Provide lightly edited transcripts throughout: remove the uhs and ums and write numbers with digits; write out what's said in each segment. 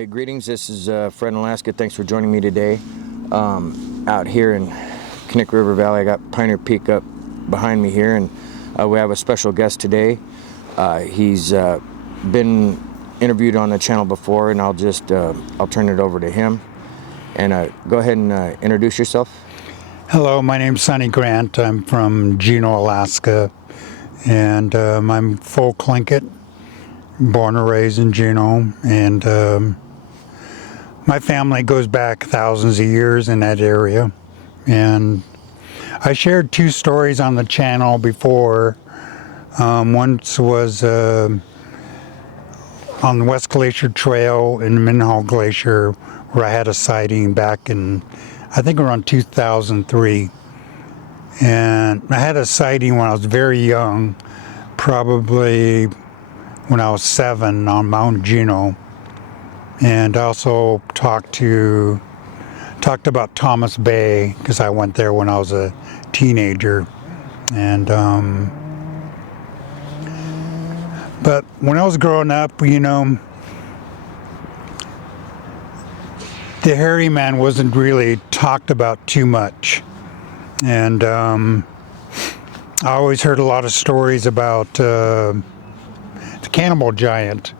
Hey, greetings. This is Fred in Alaska. Thanks for joining me today. Out here in Knik River Valley, I got Pioneer Peak up behind me here, and we have a special guest today. He's been interviewed on the channel before, and I'll turn it over to him. And go ahead and introduce yourself. Hello, my name's Sonny Grant. I'm from Juneau, Alaska, and I'm full Tlingit, born and raised in Juneau, and my family goes back thousands of years in that area. And I shared two stories on the channel before. Once was on the West Glacier Trail in the Minhall Glacier, where I had a sighting back in, I think, around 2003. And I had a sighting when I was very young, probably when I was 7 on Mount Juneau. And I also talked about Thomas Bay, because I went there when I was a teenager. And but when I was growing up, you know, the hairy man wasn't really talked about too much. And I always heard a lot of stories about the cannibal giant.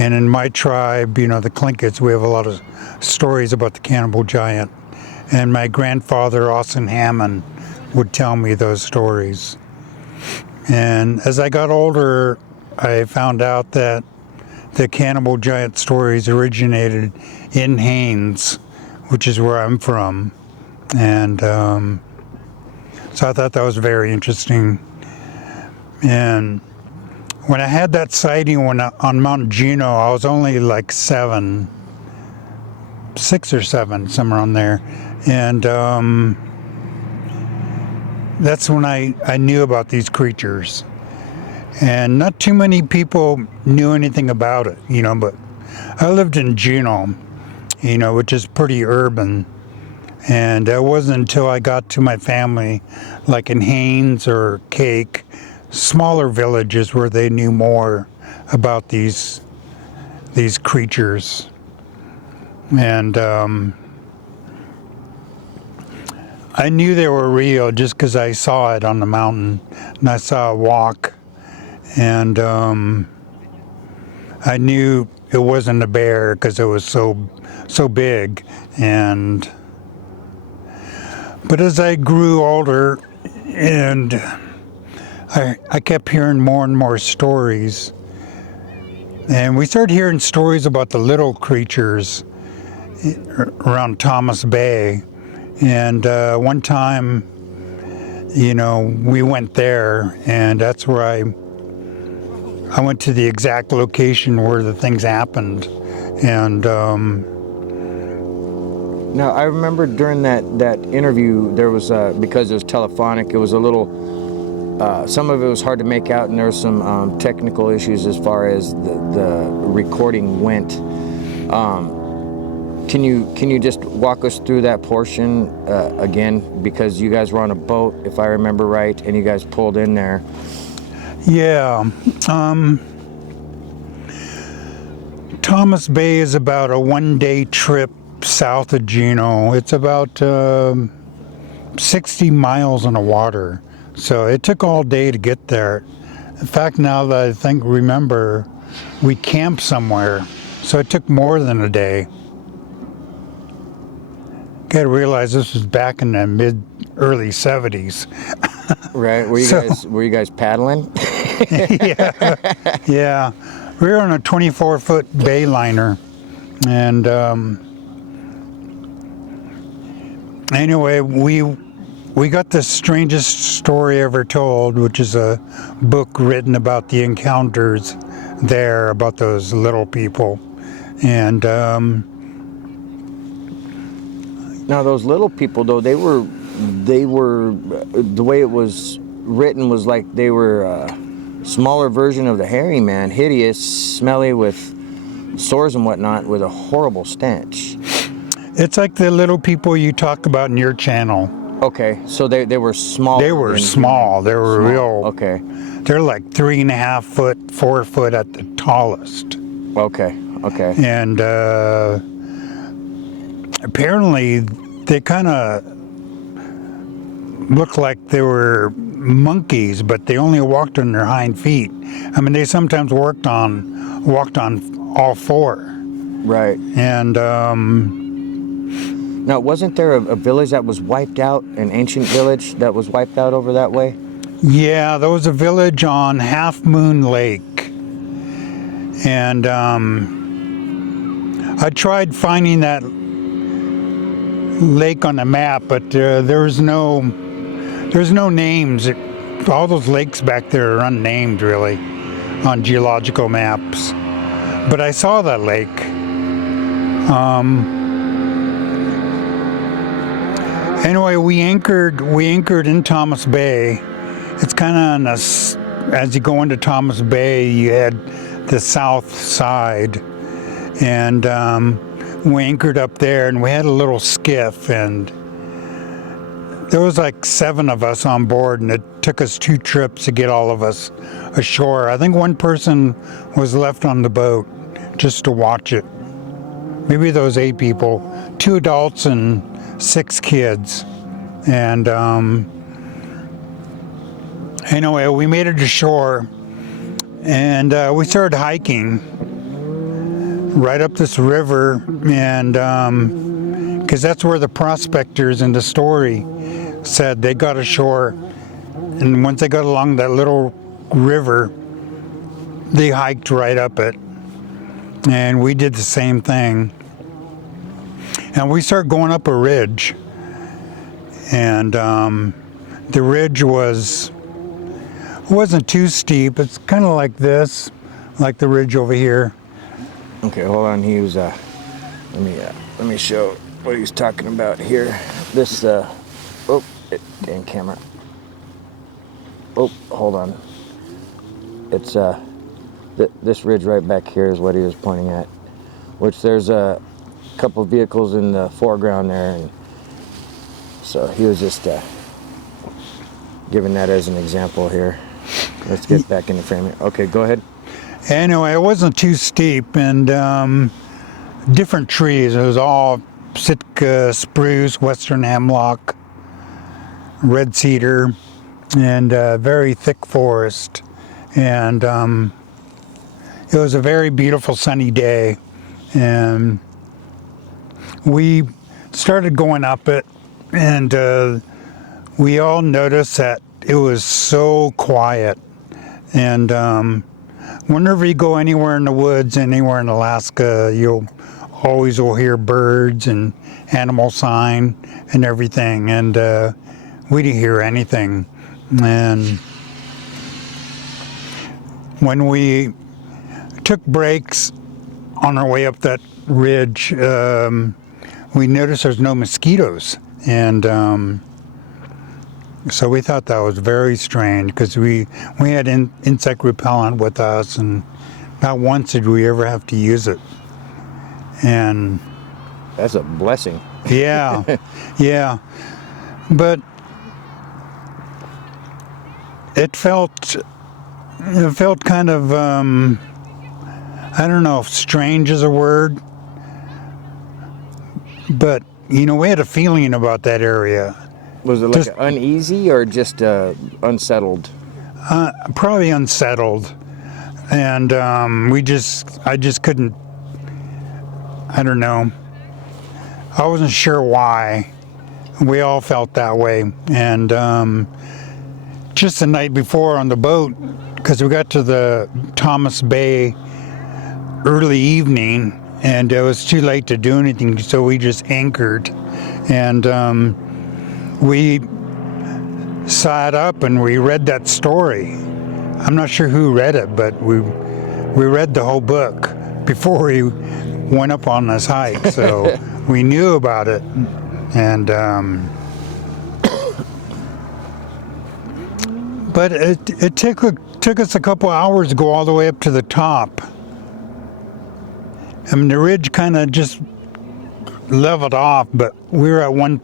And in my tribe, you know, the Tlingits, we have a lot of stories about the cannibal giant. And my grandfather, Austin Hammond, would tell me those stories. And as I got older, I found out that the cannibal giant stories originated in Haines, which is where I'm from. And so I thought that was very interesting. And when I had that sighting on Mount Juneau, I was only like 6 or 7, somewhere on there. And that's when I knew about these creatures. And not too many people knew anything about it, you know, but I lived in Juneau, you know, which is pretty urban. And it wasn't until I got to my family, like in Haines or Cake, smaller villages, where they knew more about these creatures. And I knew they were real just because I saw it on the mountain, and I saw it walk. And I knew it wasn't a bear because it was so big. But as I grew older, and I kept hearing more and more stories, and we started hearing stories about the little creatures around Thomas Bay. And one time, you know, we went there, and that's where I went to the exact location where the things happened. And now, I remember during that interview, there was, because it was telephonic, it was a little, some of it was hard to make out, and there was some technical issues as far as the recording went. Can you just walk us through that portion again? Because you guys were on a boat, if I remember right, and you guys pulled in there. Yeah. Thomas Bay is about a 1-day trip south of Juneau. It's about 60 miles on the water. So it took all day to get there. In fact, now that I remember, we camped somewhere. So it took more than a day. Got to realize this was back in the early 70s. Right? Were you guys paddling? Yeah. We were on a 24-foot bay liner. And anyway, we got the strangest story ever told, which is a book written about the encounters there, about those little people. And now those little people, though, they were the way it was written was like they were a smaller version of the hairy man, hideous, smelly, with sores and whatnot, with a horrible stench. It's like the little people you talk about in your channel. Okay, so they were small. They were small. They were small. real. Okay. They're like 3.5 foot, 4 foot at the tallest. Okay. Okay. And apparently they kind of looked like they were monkeys, but they only walked on their hind feet. I mean, they sometimes walked on all four. Right. And Now, wasn't there a village that was wiped out, an ancient village that was wiped out over that way? yeah, there was a village on Half Moon Lake. And I tried finding that lake on the map, but there's no names. All those lakes back there are unnamed, really, on geological maps. But I saw that lake. Anyway, we anchored in Thomas Bay. It's kind of on as you go into Thomas Bay, you had the south side, and we anchored up there, and we had a little skiff, and there was like 7 of us on board, and it took us 2 trips to get all of us ashore. I think one person was left on the boat just to watch it. Maybe those 8 people, 2 adults and 6 kids. And anyway, we made it ashore, and we started hiking right up this river, and because that's where the prospectors in the story said they got ashore, and once they got along that little river, they hiked right up it, and we did the same thing. And we started going up a ridge, and the ridge wasn't too steep. It's kind of like this, like the ridge over here. Okay, hold on. He was let me show what he was talking about here. This dang camera. Oh, hold on. It's this ridge right back here is what he was pointing at, which there's a couple of vehicles in the foreground there, and so he was just giving that as an example here. Let's get back in the frame here. Okay, go ahead. Anyway, it wasn't too steep, and different trees. It was all Sitka spruce, western hemlock, red cedar, and very thick forest. And it was a very beautiful sunny day, and we started going up it, and we all noticed that it was so quiet. And whenever you go anywhere in the woods, anywhere in Alaska, you'll always will hear birds and animal sign and everything, and we didn't hear anything. And when we took breaks on our way up that ridge, we noticed there's no mosquitoes, and so we thought that was very strange, because we had insect repellent with us, and not once did we ever have to use it. And That's a blessing. yeah, yeah, but it felt kind of I don't know if strange is a word, but we had a feeling about that area. Was it like uneasy or just unsettled? Probably unsettled, and I just couldn't. I don't know. I wasn't sure why. We all felt that way, and just the night before on the boat, because we got to the Thomas Bay early evening, and it was too late to do anything, so we just anchored, and we sat up and we read that story. I'm not sure who read it, but we read the whole book before we went up on this hike, so we knew about it. And but it took us a couple hours to go all the way up to the top. I mean, the ridge kind of just leveled off, but we were at one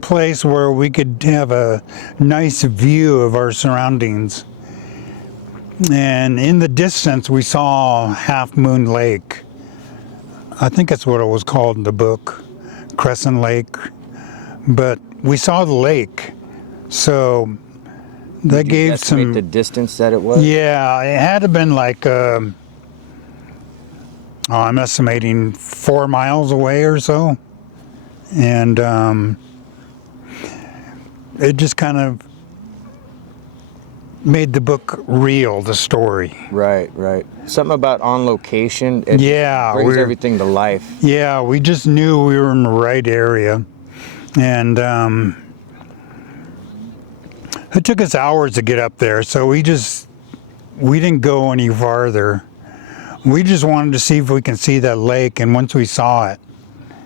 place where we could have a nice view of our surroundings. And in the distance, we saw Half Moon Lake. I think that's what it was called in the book, Crescent Lake. But we saw the lake, so that Did you gave estimate some. the distance that it was? Yeah, it had to have been like, I'm estimating 4 miles away or so. And it just kind of made the book real, the story. Right, right. Something about on location. It Yeah, brings everything to life. Yeah, we just knew we were in the right area. And it took us hours to get up there, so we didn't go any farther. We just wanted to see if we can see that lake, and once we saw it,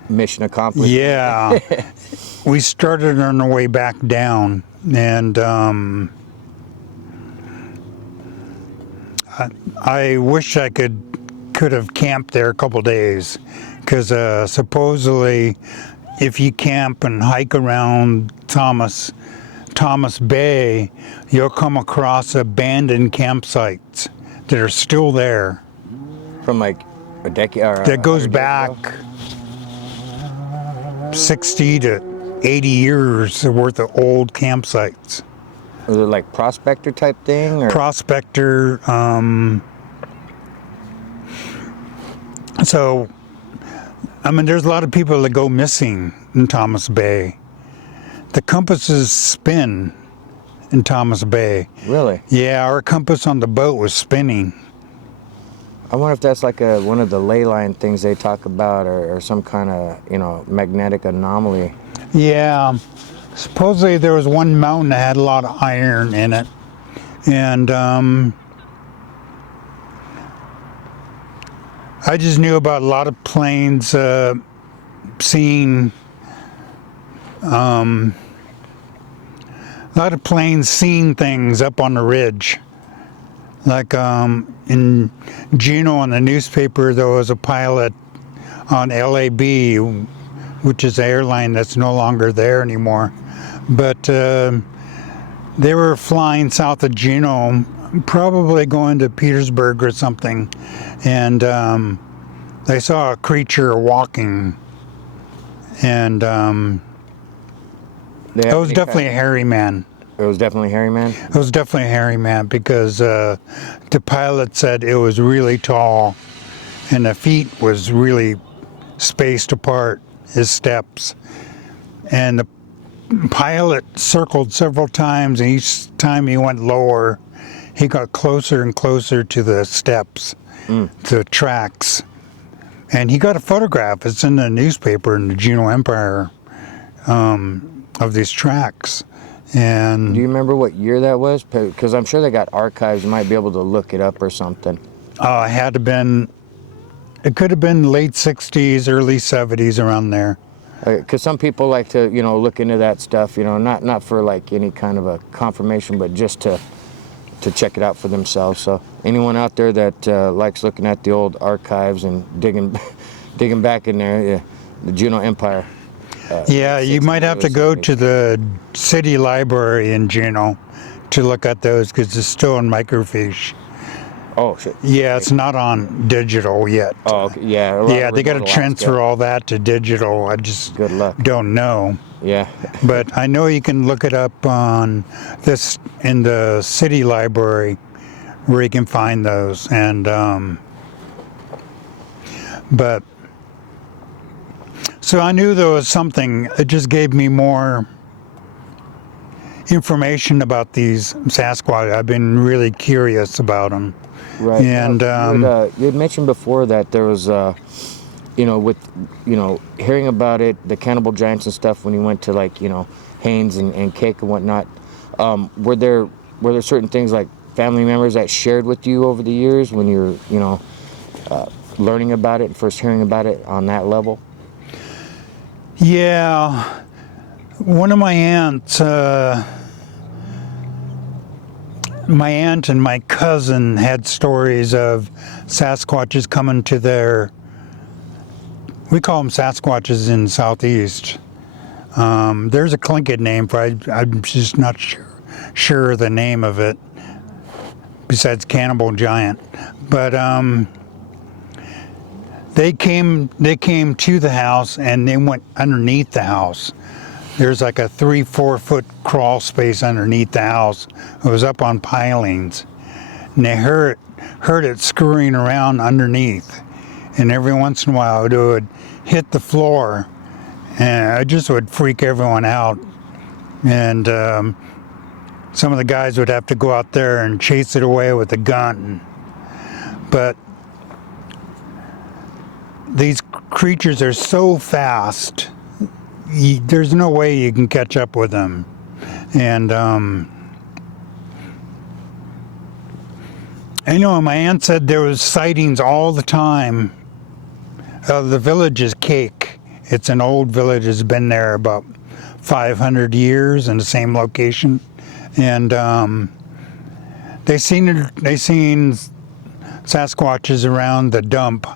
Mission accomplished. yeah, we started on our way back down, and I wish I could have camped there a couple days, because supposedly if you camp and hike around Thomas Bay, you'll come across abandoned campsites that are still there. From like a decade or That goes 100 years back ago? 60 to 80 years worth of old campsites. Was it like prospector type thing? Or? Prospector. So, I mean, there's a lot of people that go missing in Thomas Bay. The compasses spin in Thomas Bay. Really? Yeah, our compass on the boat was spinning. I wonder if that's like one of the ley line things they talk about, or some kind of magnetic anomaly. Yeah, supposedly there was one mountain that had a lot of iron in it, and I just knew about a lot of planes seeing things up on the ridge. Like in Juneau, on the newspaper, there was a pilot on LAB, which is an airline that's no longer there anymore. But they were flying south of Juneau, probably going to Petersburg or something, and they saw a creature walking, and it was definitely a hairy man. It was definitely hairy man? It was definitely a hairy man, because the pilot said it was really tall and the feet was really spaced apart, his steps. And the pilot circled several times, and each time he went lower, he got closer and closer to the steps, to the tracks. And he got a photograph, it's in the newspaper in the Juneau Empire, of these tracks. And do you remember what year that was? Because I'm sure they got archives. You might be able to look it up or something. It could have been late 60s, early 70s, around there. Because some people like to, look into that stuff, not for like any kind of a confirmation, but just to check it out for themselves. So anyone out there that likes looking at the old archives and digging back in there, yeah, the Juneau Empire. Yeah, you might have to go to the city library in Juneau to look at those, because it's still in microfiche. Oh, shit. Yeah, it's not on digital yet. Oh, okay. Yeah. Yeah, they got to transfer all that to digital. I just Good luck. don't know. Yeah. But I know you can look it up in the city library, where you can find those. And but so I knew there was something. It just gave me more information about these Sasquatch. I've been really curious about them. Right. And you had mentioned before that there was, with hearing about it, the cannibal giants and stuff, when you went to like Haynes and Cake and whatnot. Were there certain things like family members that shared with you over the years when you're learning about it and first hearing about it on that level? Yeah, one of my aunts, my aunt and my cousin had stories of Sasquatches coming to we call them Sasquatches in Southeast. There's a Tlingit name for it. I'm just not sure the name of it. besides Cannibal Giant. But they came to the house and they went underneath the house. There's like a 3-4 foot crawl space underneath the house. It was up on pilings, and they heard it scurrying around underneath. And every once in a while it would hit the floor, and it just would freak everyone out. And some of the guys would have to go out there and chase it away with a gun. But these creatures are so fast, there's no way you can catch up with them. And I know my aunt said there was sightings all the time. The village is Cake. It's an old village. It's been there about 500 years in the same location. And they seen Sasquatches around the dump.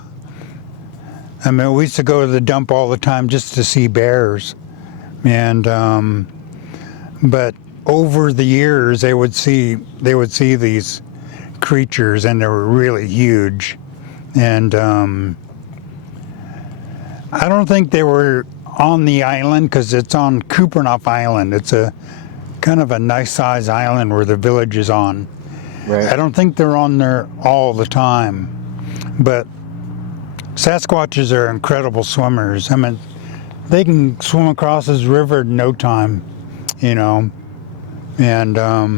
I mean, we used to go to the dump all the time just to see bears. And but over the years they would see these creatures, and they were really huge. And I don't think they were on the island, because it's on Kupernoff Island. It's a kind of a nice size island where the village is on. Right. I don't think they're on there all the time, but Sasquatches are incredible swimmers. I mean, they can swim across this river in no time, you know. And I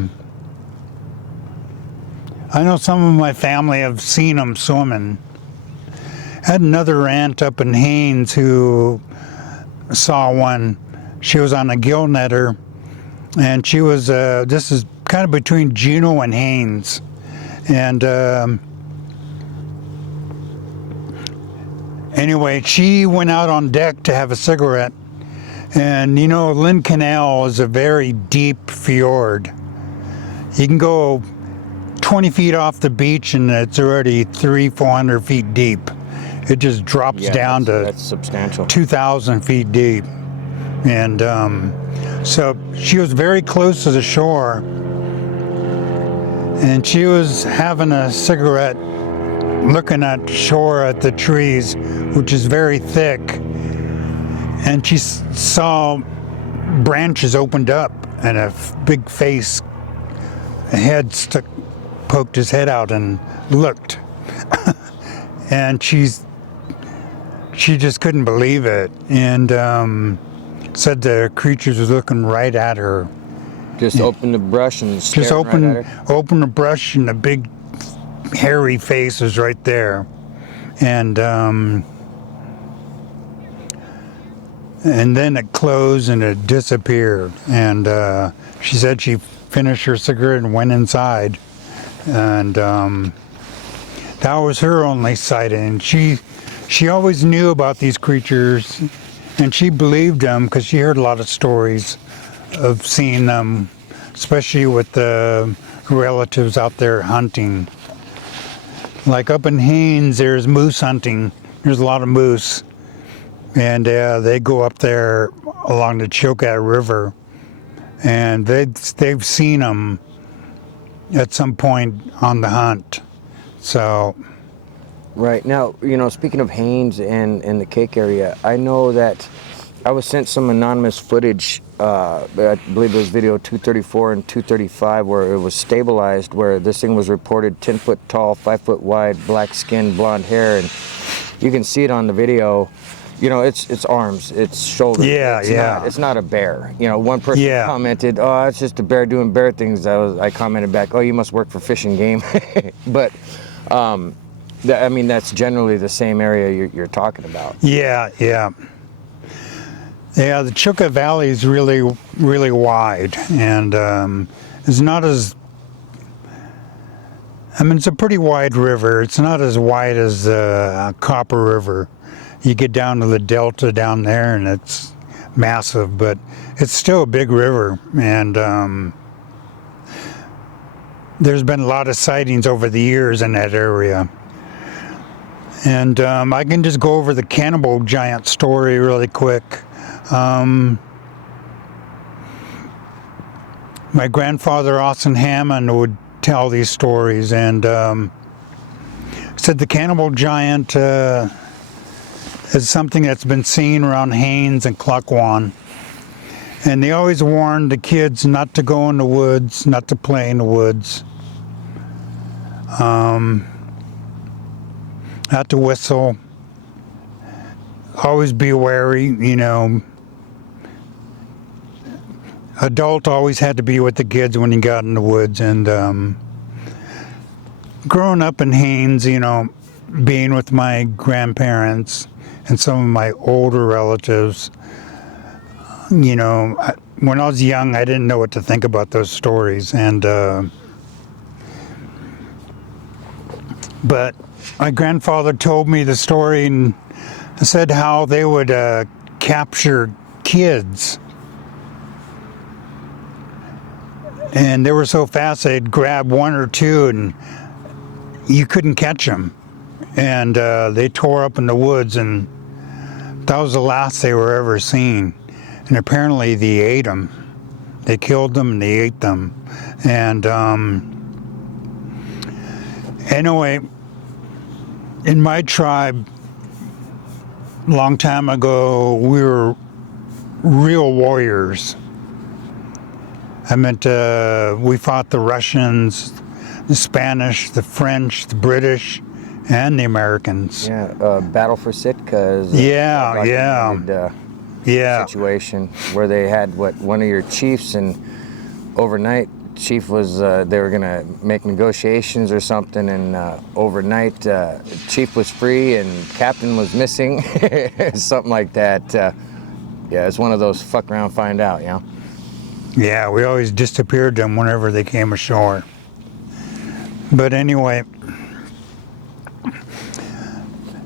know some of my family have seen them swimming. I had another aunt up in Haines who saw one. She was on a gill netter, and she was, this is kind of between Juneau and Haines. And anyway, she went out on deck to have a cigarette. And you know, Lynn Canal is a very deep fjord. You can go 20 feet off the beach and it's already 300-400 feet deep. It just drops down to that's substantial. 2,000 feet deep. And so she was very close to the shore, and she was having a cigarette looking at shore at the trees, which is very thick, and she saw branches opened up and a big face, a head poked his head out and looked. And she just couldn't believe it, and said the creatures was looking right at her. Just open the brush and Just open the brush, and the big hairy face was right there. And then it closed and it disappeared. And she said she finished her cigarette and went inside. And that was her only sighting. She always knew about these creatures, and she believed them because she heard a lot of stories of seeing them, especially with the relatives out there hunting. Like up in Haines, there's moose hunting. There's a lot of moose, and they go up there along the Chilkat River, and they've seen them at some point on the hunt. So. Right. Now, you know, speaking of Haines and the Cake area, I know that I was sent some anonymous footage, I believe it was video 234 and 235, where it was stabilized, where this thing was reported 10 foot tall, 5 foot wide, black skin, blonde hair, and you can see it on the video. You know, it's arms, it's shoulders. Yeah, it's not a bear. You know, one person commented, "Oh, it's just a bear doing bear things." I commented back, "Oh, you must work for Fish and Game." But I mean, that's generally the same area you're talking about. Yeah. The Chilkat Valley is really, really wide, and it's not as, I mean, it's a pretty wide river. It's not as wide as the Copper River. You get down to the delta down there, and it's massive, but it's still a big river, and there's been a lot of sightings over the years in that area. And I can just go over the Cannibal Giant story really quick. My grandfather, Austin Hammond, would tell these stories. And said the cannibal giant is something that's been seen around Haines and Cluckwan. And they always warned the kids not to go in the woods, not to play in the woods, not to whistle, always be wary, you know. Adult always had to be with the kids when you got in the woods. And growing up in Haines, you know, being with my grandparents and some of my older relatives, you know, when I was young, I didn't know what to think about those stories. And but my grandfather told me the story and said how they would capture kids. And they were so fast, they'd grab one or two and you couldn't catch them. And they tore up in the woods, and that was the last they were ever seen. And apparently they ate them. They killed them and they ate them. And anyway, in my tribe, a long time ago, we were real warriors. I meant we fought the Russians, the Spanish, the French, the British, and the Americans. Yeah, Battle for Sitka is Yeah. situation where they had one of your chiefs, and overnight chief was they were gonna make negotiations or something, and overnight chief was free and captain was missing, something like that. Yeah, it's one of those fuck around find out, you know. Yeah, we always disappeared them whenever they came ashore. But anyway,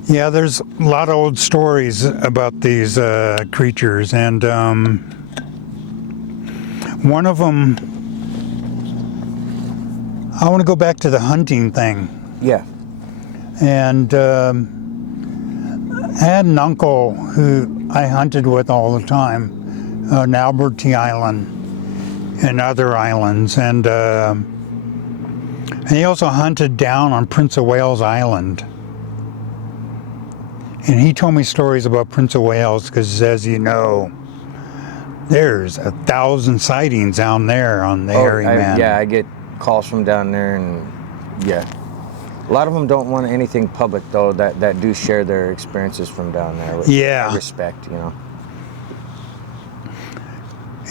yeah, there's a lot of old stories about these creatures, and one of them, I want to go back to the hunting thing. Yeah. And I had an uncle who I hunted with all the time on Alberti Island and other islands, and he also hunted down on Prince of Wales Island. And he told me stories about Prince of Wales because, as you know, there's 1,000 sightings down there on the Hairyman. Yeah, I get calls from down there, and yeah. A lot of them don't want anything public, though, that do share their experiences from down there. With respect, you know.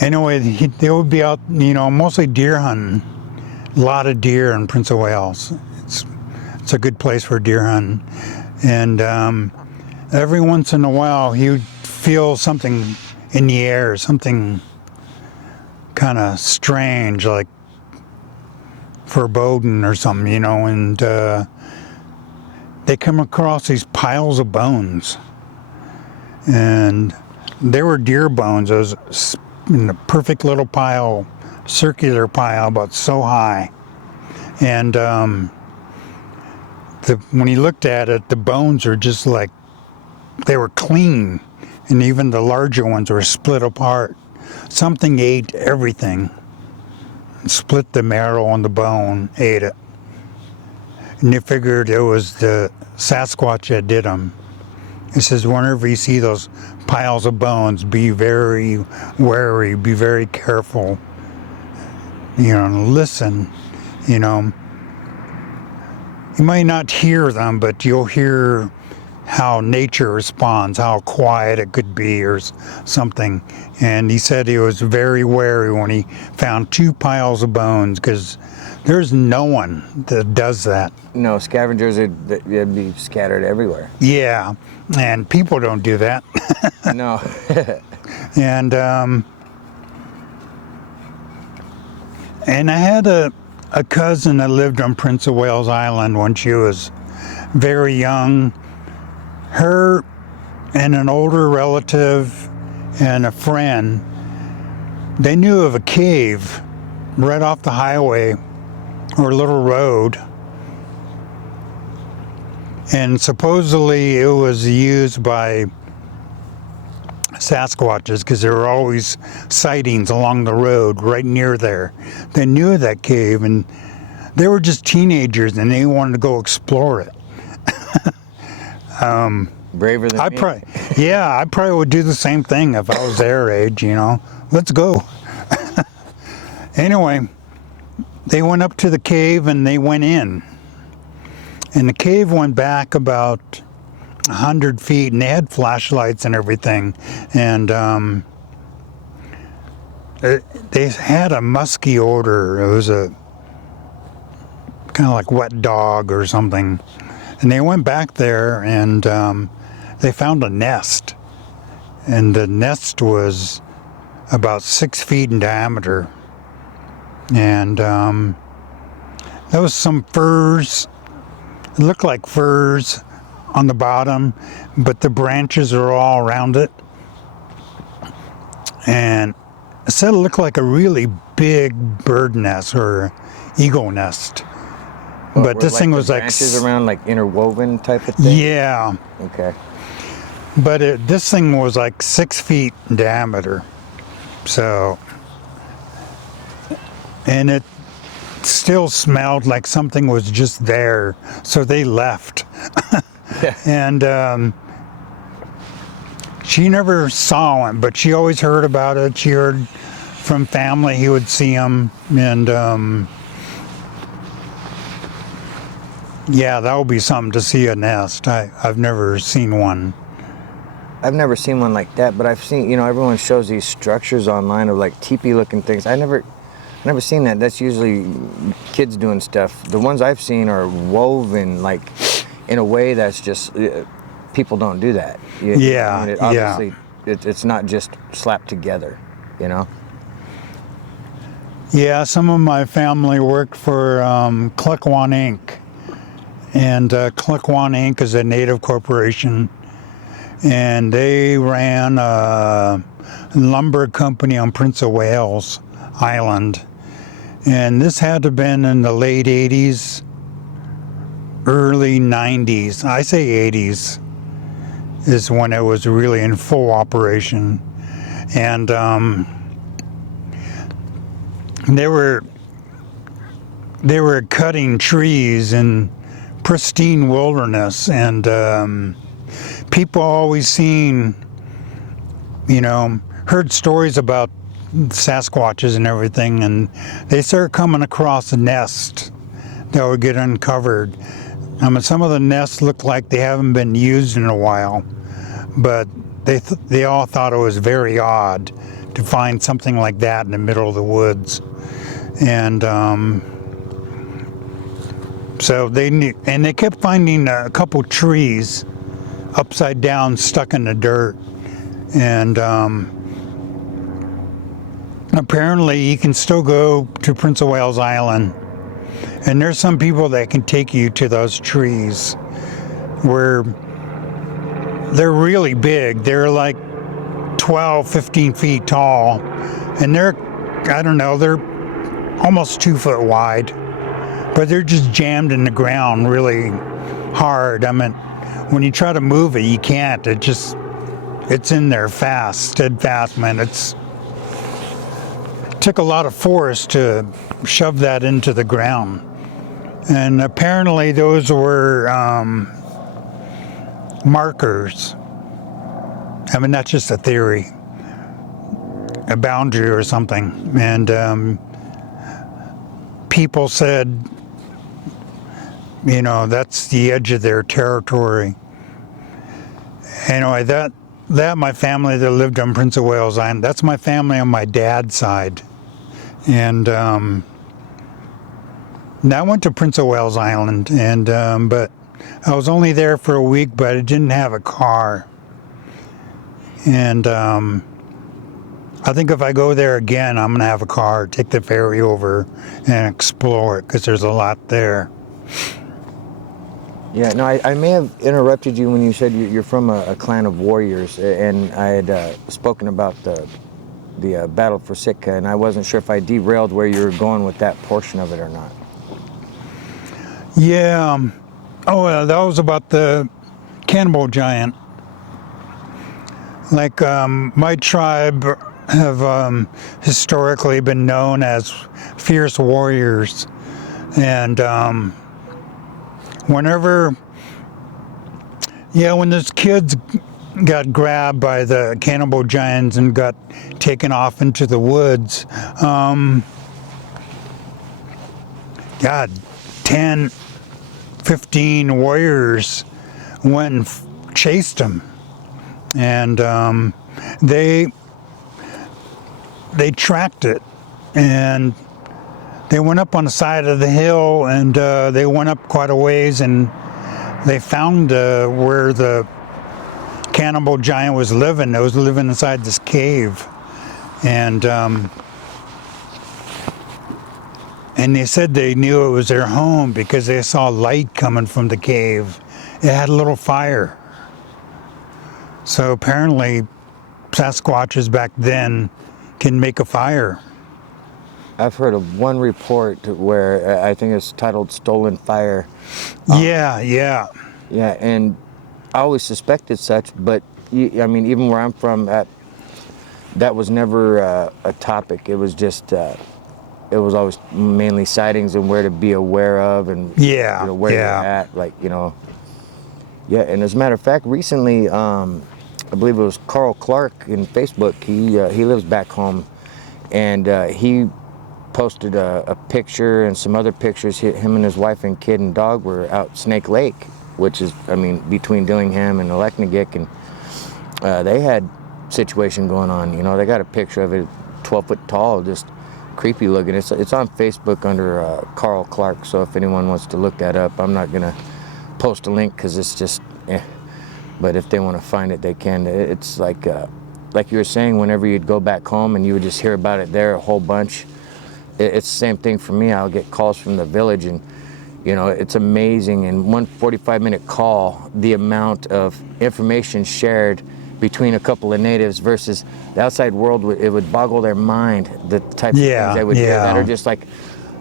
Anyway, they would be out, you know, mostly deer hunting. A lot of deer in Prince of Wales. It's a good place for deer hunting. And every once in a while, he would feel something in the air, something kind of strange, like foreboding or something, you know. And they come across these piles of bones. And they were deer bones. It was in a perfect little pile, circular pile, about so high. And when he looked at it, the bones are just like, they were clean, and even the larger ones were split apart. Something ate everything, split the marrow on the bone, ate it. And they figured it was the Sasquatch that did them. He says, whenever you see those piles of bones, be very wary, be very careful, you know, and listen, you know. You might not hear them, but you'll hear how nature responds, how quiet it could be or something. And he said he was very wary when he found 2 piles of bones, because there's no one that does that. No, scavengers, they'd be scattered everywhere. Yeah, and people don't do that. No. And I had a cousin that lived on Prince of Wales Island when she was very young. Her and an older relative and a friend, they knew of a cave right off the highway or little road. And supposedly it was used by Sasquatches because there were always sightings along the road right near there. They knew of that cave, and they were just teenagers and they wanted to go explore it. Braver than me. I probably would do the same thing if I was their age, you know. Let's go. Anyway, they went up to the cave and they went in. And the cave went back about 100 feet, and they had flashlights and everything. And they had a musky odor. It was a kind of like wet dog or something. And they went back there and they found a nest. And the nest was about 6 feet in diameter. And there was some furs. It looked like furs on the bottom, but the branches are all around it. And it said it looked like a really big bird nest or eagle nest. But this thing was like branches around, like interwoven type of thing. Yeah. Okay. But this thing was like 6 feet in diameter. So, and it still smelled like something was just there. So they left. Yeah. And she never saw him, but she always heard about it. She heard from family he would see him. And yeah, that would be something to see a nest. I've never seen one. I've never seen one like that, but I've seen, you know, everyone shows these structures online of like teepee looking things. I never seen that. That's usually kids doing stuff. The ones I've seen are woven like in a way that's just, people don't do that. Yeah, I mean, obviously, it's not just slapped together, you know? Yeah, some of my family worked for Tlingit Inc. And Tlingit Inc. is a native corporation. And they ran a lumber company on Prince of Wales Island. And this had to have been in the late 80s, early 90s. I say 80s is when it was really in full operation. And they were cutting trees in pristine wilderness, and people always seen, you know, heard stories about Sasquatches and everything, and they started coming across a nest that would get uncovered. I mean, some of the nests look like they haven't been used in a while, but they all thought it was very odd to find something like that in the middle of the woods. And so they knew, and they kept finding a couple trees upside down, stuck in the dirt. And apparently you can still go to Prince of Wales Island, and there's some people that can take you to those trees where they're really big. They're like 12, 15 feet tall, and they're, I don't know, they're almost 2 foot wide, but they're just jammed in the ground really hard. I mean, when you try to move it, you can't. It's in there fast, steadfast, man. It took a lot of force to shove that into the ground. And apparently those were markers. I mean, that's just a theory, a boundary or something. And people said, you know, that's the edge of their territory. Anyway, that my family that lived on Prince of Wales Island, that's my family on my dad's side. And I went to Prince of Wales Island, and but I was only there for a week, but I didn't have a car. And I think if I go there again, I'm gonna have a car, take the ferry over and explore it, because there's a lot there. Yeah, no, I may have interrupted you when you said you're from a clan of warriors, and I had spoken about the battle for Sitka, and I wasn't sure if I derailed where you were going with that portion of it or not. Yeah. Oh, that was about the cannibal giant. Like, my tribe have historically been known as fierce warriors. And whenever, yeah, when those kids got grabbed by the cannibal giants and got taken off into the woods, God, 10, 15 warriors went and chased them. And they tracked it, and they went up on the side of the hill, and they went up quite a ways, and they found where the cannibal giant was living. It was living inside this cave, and they said they knew it was their home because they saw light coming from the cave. It had a little fire. So apparently Sasquatches back then can make a fire. I've heard of one report where I think it's titled "Stolen Fire." Yeah. Yeah, and I always suspected such, but I mean, even where I'm from, that was never a topic. It was just, it was always mainly sightings and where to be aware of, and where you're at, like, Yeah, and as a matter of fact, recently, I believe it was Carl Clark in Facebook. He lives back home, and he posted a picture and some other pictures. Him and his wife and kid and dog were out Snake Lake, which is, I mean, between Dillingham and Tlingit, and they had situation going on. They got a picture of it, 12 foot tall, just creepy looking. It's on Facebook under Carl Clark. So if anyone wants to look that up, I'm not gonna post a link because it's just, but if they want to find it, they can. It's like you were saying, whenever you'd go back home and you would just hear about it there a whole bunch. It's the same thing for me. I'll get calls from the village, and it's amazing. In one 45-minute call, the amount of information shared between a couple of natives versus the outside world, it would boggle their mind, the types of things they would hear that are just like,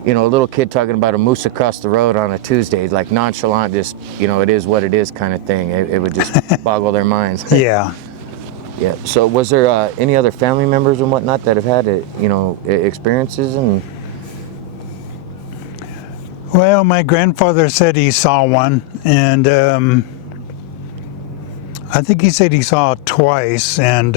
a little kid talking about a moose across the road on a Tuesday, like nonchalant, just, it is what it is kind of thing. It would just boggle their minds. Yeah. Yeah. So was there any other family members and whatnot that have had, experiences? And Well, my grandfather said he saw one, and I think he said he saw it twice. And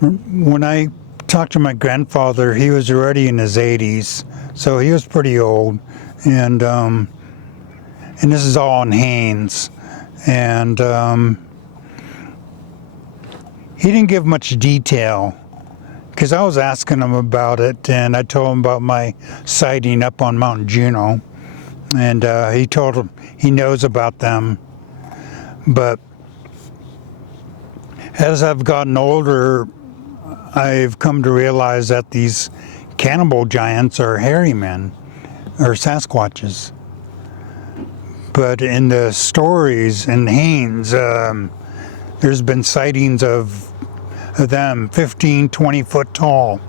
when I talked to my grandfather, he was already in his 80s, so he was pretty old. And this is all in Haines, and he didn't give much detail, because I was asking him about it, and I told him about my sighting up on Mount Juneau, and he told him he knows about them. But as I've gotten older, I've come to realize that these cannibal giants are hairy men, or Sasquatches. But in the stories in Haines, there's been sightings of them 15, 20 foot tall,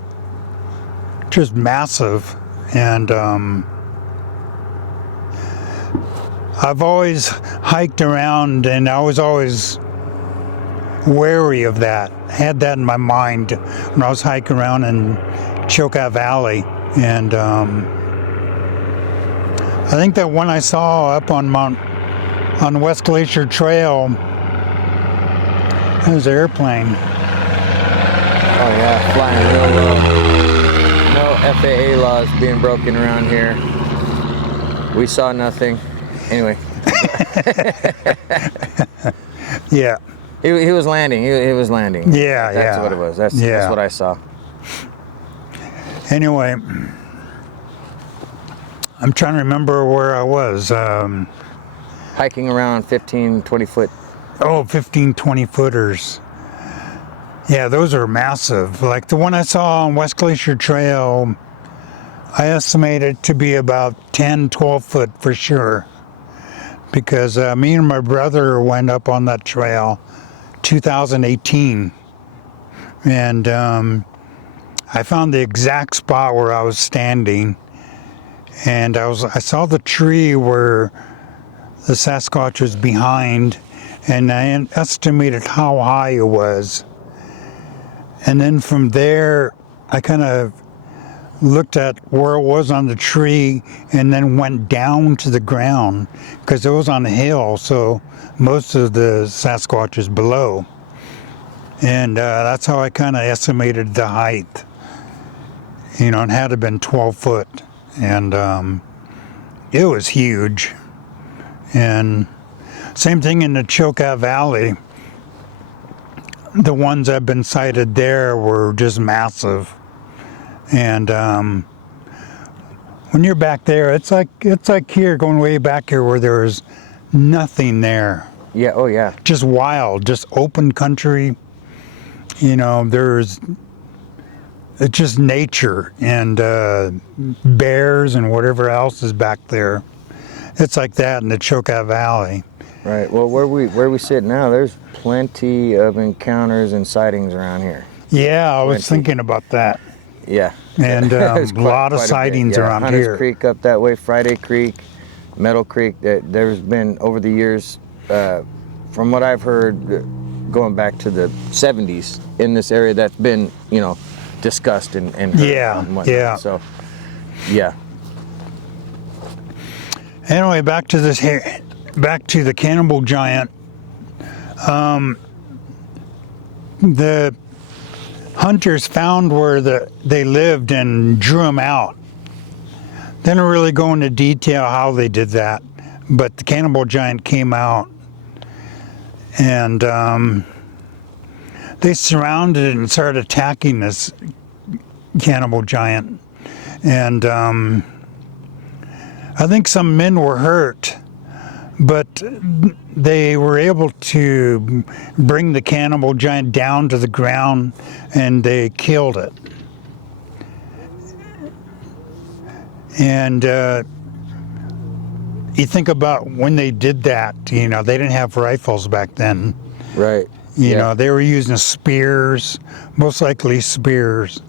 just massive. And I've always hiked around, and I was always wary of that. I had that in my mind when I was hiking around in Chilkat Valley. And I think that one I saw up on West Glacier Trail, it was an airplane. Oh yeah, flying real low. No FAA laws being broken around here. We saw nothing. Anyway. Yeah. He was landing. He was landing. Yeah, That's what it was. That's what I saw. Anyway, I'm trying to remember where I was. Hiking around 15, 20 foot. Oh, 15, 20 footers. Yeah, those are massive. Like the one I saw on West Glacier Trail, I estimate it to be about 10, 12 foot for sure. Because me and my brother went up on that trail 2018. And I found the exact spot where I was standing. And I saw the tree where the Sasquatch was behind, and I estimated how high it was. And then from there, I kind of looked at where it was on the tree and then went down to the ground because it was on a hill, so most of the Sasquatch is below. And that's how I kind of estimated the height. You know, it had to have been 12 foot. And it was huge. And same thing in the Chilkat Valley. The ones that have been sighted there were just massive. And when you're back there, it's like here, going way back here where there's nothing there. Yeah. Oh yeah. Just wild, just open country. You know, it's just nature and bears and whatever else is back there. It's like that in the Chilkat Valley. Right. Well, where we sit now, there's plenty of encounters and sightings around here. Yeah, I was thinking about that. Yeah. And a lot of sightings around Hunter's here. Creek up that way, Friday Creek, Meadow Creek. There's been over the years, from what I've heard, going back to the 70s in this area, that's been, you know, discussed and heard and whatnot. Yeah. So, yeah. Anyway, back to the cannibal giant. The hunters found where they lived and drew them out. They didn't really go into detail how they did that, but the cannibal giant came out, and they surrounded it and started attacking this cannibal giant. And I think some men were hurt, but they were able to bring the cannibal giant down to the ground and they killed it. And you think about when they did that, you know, they didn't have rifles back then. Right. You know, they were using spears, most likely spears.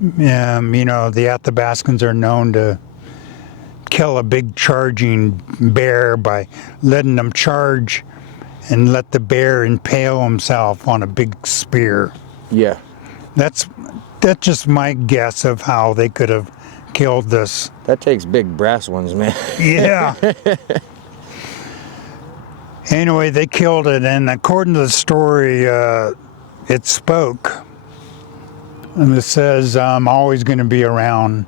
You know, the Athabascans are known to kill a big charging bear by letting them charge and let the bear impale himself on a big spear. Yeah. That's just my guess of how they could have killed this. That takes big brass ones, man. Yeah. Anyway, they killed it, and according to the story, it spoke. And it says, I'm always going to be around.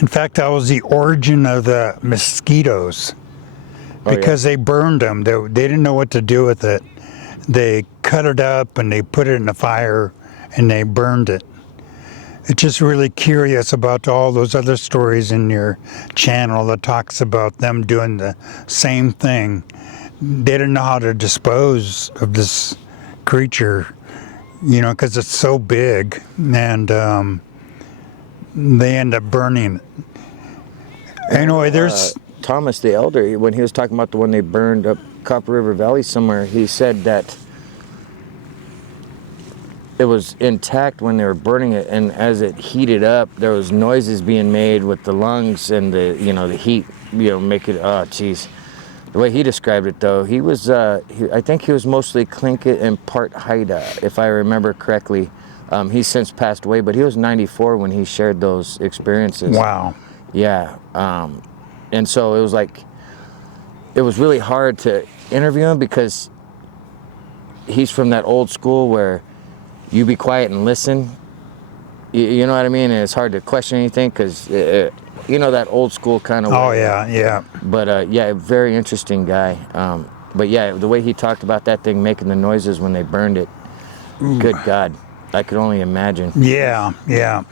In fact, that was the origin of the mosquitoes, because they burned them. They didn't know what to do with it. They cut it up and they put it in the fire and they burned it. It's just really curious about all those other stories in your channel that talks about them doing the same thing. They didn't know how to dispose of this creature, you know, because it's so big, and they end up burning it. Anyway, there's Thomas the Elder, when he was talking about the one they burned up Copper River Valley somewhere, he said that it was intact when they were burning it, and as it heated up, there was noises being made with the lungs and the, you know, the heat, you know, make it, oh geez. The way he described it though, he was, I think he was mostly Tlingit and part Haida, if I remember correctly. He's since passed away, but he was 94 when he shared those experiences. Wow. Yeah. And so it was like, it was really hard to interview him because he's from that old school where you be quiet and listen. You know what I mean? And it's hard to question anything because, you know, that old school kind of way. Oh, yeah, yeah. But, yeah, very interesting guy. But, yeah, the way he talked about that thing making the noises when they burned it, good God. I could only imagine. Yeah, yeah.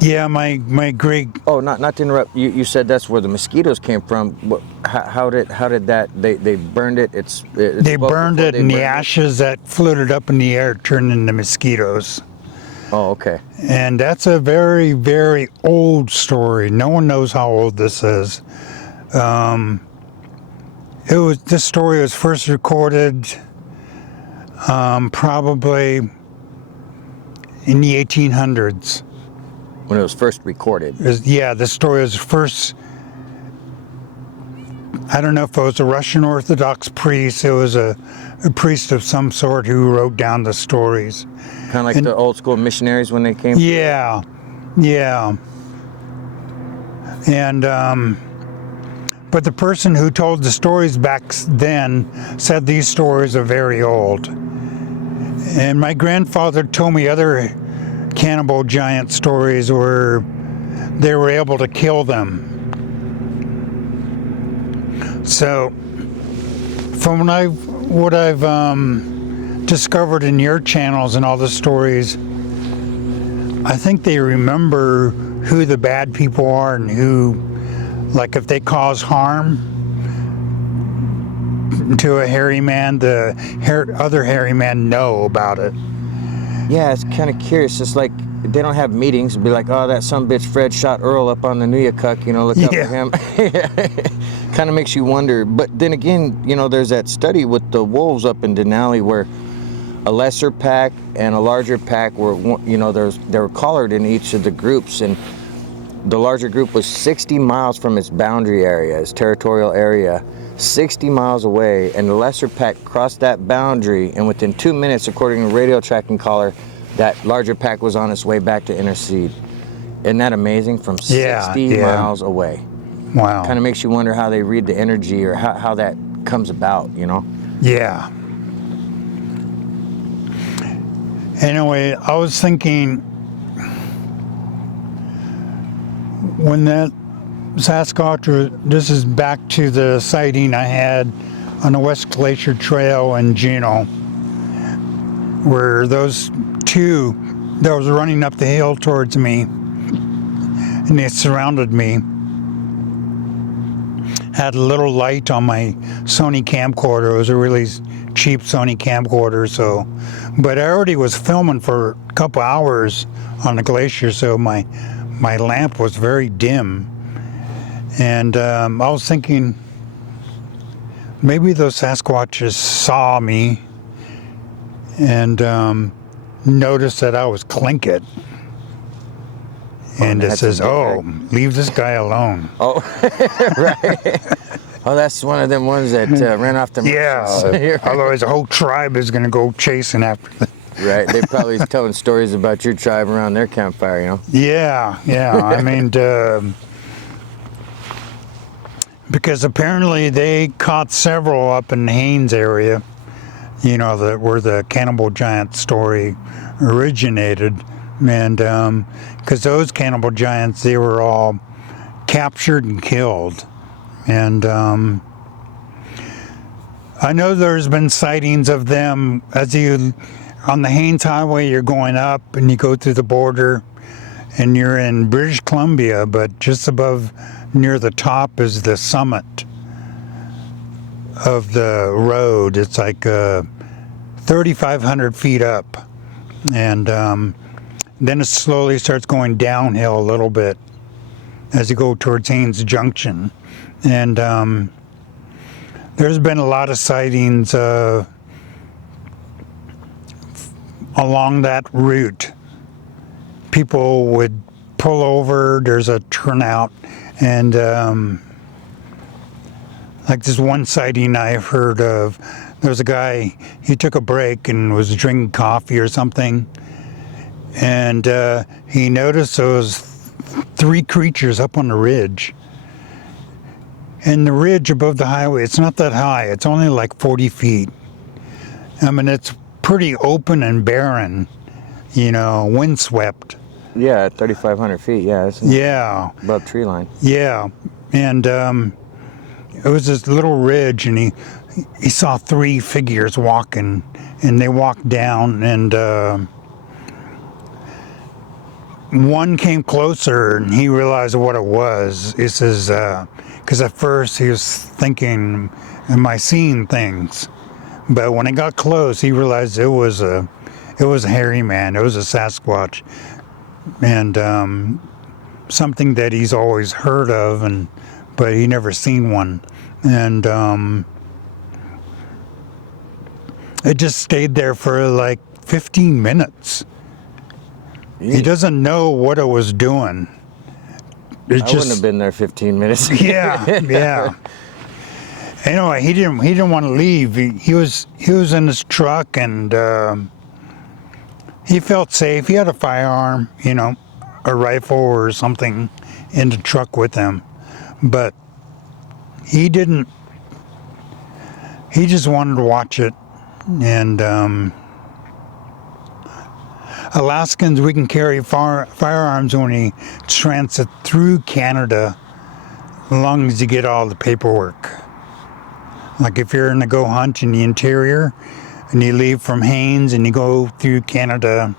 Yeah, my great. Oh, not to interrupt. You said that's where the mosquitoes came from. How did that? They burned it. They burned it, and the ashes that floated up in the air turned into mosquitoes. Oh, okay. And that's a very, very old story. No one knows how old this is. This story was first recorded probably in the 1800s. When it was first recorded. The story was first I don't know if it was a Russian Orthodox priest. It was a priest of some sort who wrote down the stories. Kind of like the old school missionaries when they came. Yeah, yeah. And but the person who told the stories back then said these stories are very old. And my grandfather told me other cannibal giant stories where they were able to kill them. So, from what I've discovered in your channels and all the stories, I think they remember who the bad people are and who, like if they cause harm to a hairy man, the other hairy men know about it. Yeah, it's kind of curious. It's like they don't have meetings. It'd be like, oh, that son bitch Fred shot Earl up on the Nuyakuk, look out for him. Kind of makes you wonder. But then again, there's that study with the wolves up in Denali where a lesser pack and a larger pack were, they were collared in each of the groups, and the larger group was 60 miles from its boundary area, its territorial area, 60 miles away, and the lesser pack crossed that boundary, and within 2 minutes, according to radio tracking collar, that larger pack was on its way back to intercede. Isn't that amazing? From 60 miles away. Wow. Kind of makes you wonder how they read the energy or how that comes about, Yeah. Anyway, I was thinking when that Sasquatch, this is back to the sighting I had on the West Glacier Trail in Juneau, where those two that was running up the hill towards me, and they surrounded me, had a little light on my Sonny camcorder. It was a really cheap Sonny camcorder, but I already was filming for a couple hours on the glacier, so my lamp was very dim. And I was thinking maybe those Sasquatches saw me and noticed that I was Tlingit. And it says, "Oh, leave this guy alone." Oh, right. Oh, that's one of them ones that ran off the mountains. Yeah, otherwise the whole tribe is going to go chasing after them. Right, they probably telling stories about your tribe around their campfire, Yeah. I mean, because apparently they caught several up in the Haines area, where the cannibal giant story originated. And because those cannibal giants, they were all captured and killed. And I know there's been sightings of them on the Haines Highway. You're going up and you go through the border and you're in British Columbia, but just above near the top is the summit of the road. It's like 3,500 feet up. And then it slowly starts going downhill a little bit as you go towards Haines Junction. And there's been a lot of sightings along that route. People would pull over, there's a turnout, and like this one sighting I've heard of, there's a guy, he took a break and was drinking coffee or something, and he noticed those 3 creatures up on the ridge. And the ridge above the highway, it's not that high, it's only like 40 feet. I mean, it's pretty open and barren, windswept. Yeah, at 3,500 feet, yeah. Above tree line. Yeah, and it was this little ridge, and he saw 3 figures walking, and they walked down, and one came closer, and he realized what it was. He says, because at first he was thinking, am I seeing things? But when it got close, he realized it was a hairy man. It was a Sasquatch, and something that he's always heard of, but he never seen one. And it just stayed there for like 15 minutes. He doesn't know what it was doing. I wouldn't have been there 15 minutes. Yeah. Anyway, he didn't want to leave. He was in his truck, and he felt safe. He had a firearm, a rifle or something in the truck with him, but he didn't. He just wanted to watch it, and Alaskans, we can carry firearms when we transit through Canada, as long as you get all the paperwork. Like if you're going to go hunt in the interior and you leave from Haines and you go through Canada,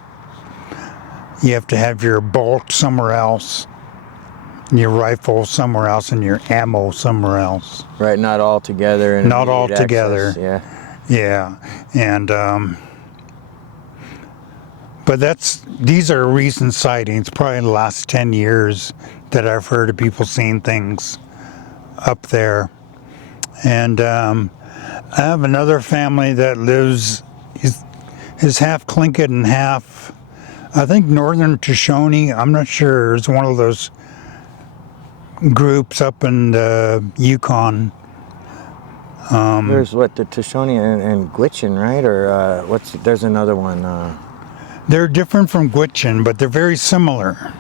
you have to have your bolt somewhere else, and your rifle somewhere else, and your ammo somewhere else. Right, not all together. And Not all together. Yeah. Yeah, and but these are recent sightings, probably in the last 10 years that I've heard of people seeing things up there. And I have another family that lives, is half Tlingit and half, I think, northern Shoshone. I'm not sure. It's one of those groups up in the Yukon. There's what, the Shoshone and Gwich'in, right? Or there's another one. They're different from Gwich'in, but they're very similar.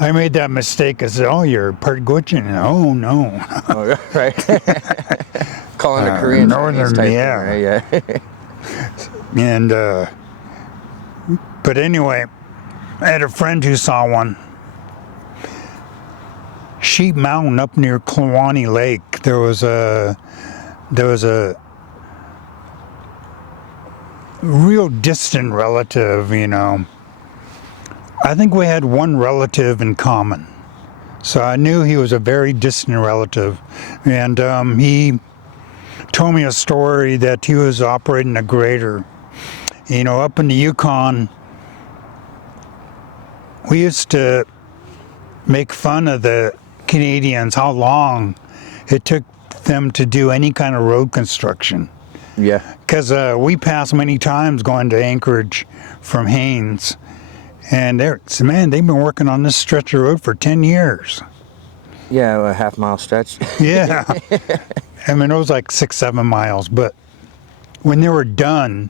I made that mistake. I said, "Oh, you're part Gwich'in." Oh no. Oh, right. Calling the Korean northern, type yeah. thing, right? Yeah. And but anyway, I had a friend who saw one. Sheep Mountain up near Kluane Lake. There was a real distant relative, I think we had one relative in common. So I knew he was a very distant relative. And he told me a story that he was operating a grader. Up in the Yukon, we used to make fun of the Canadians, how long it took them to do any kind of road construction. Yeah. Because we passed many times going to Anchorage from Haines, and they've been working on this stretch of road for 10 years. Yeah, a half-mile stretch. Yeah. I mean, it was like 6-7 miles, but when they were done,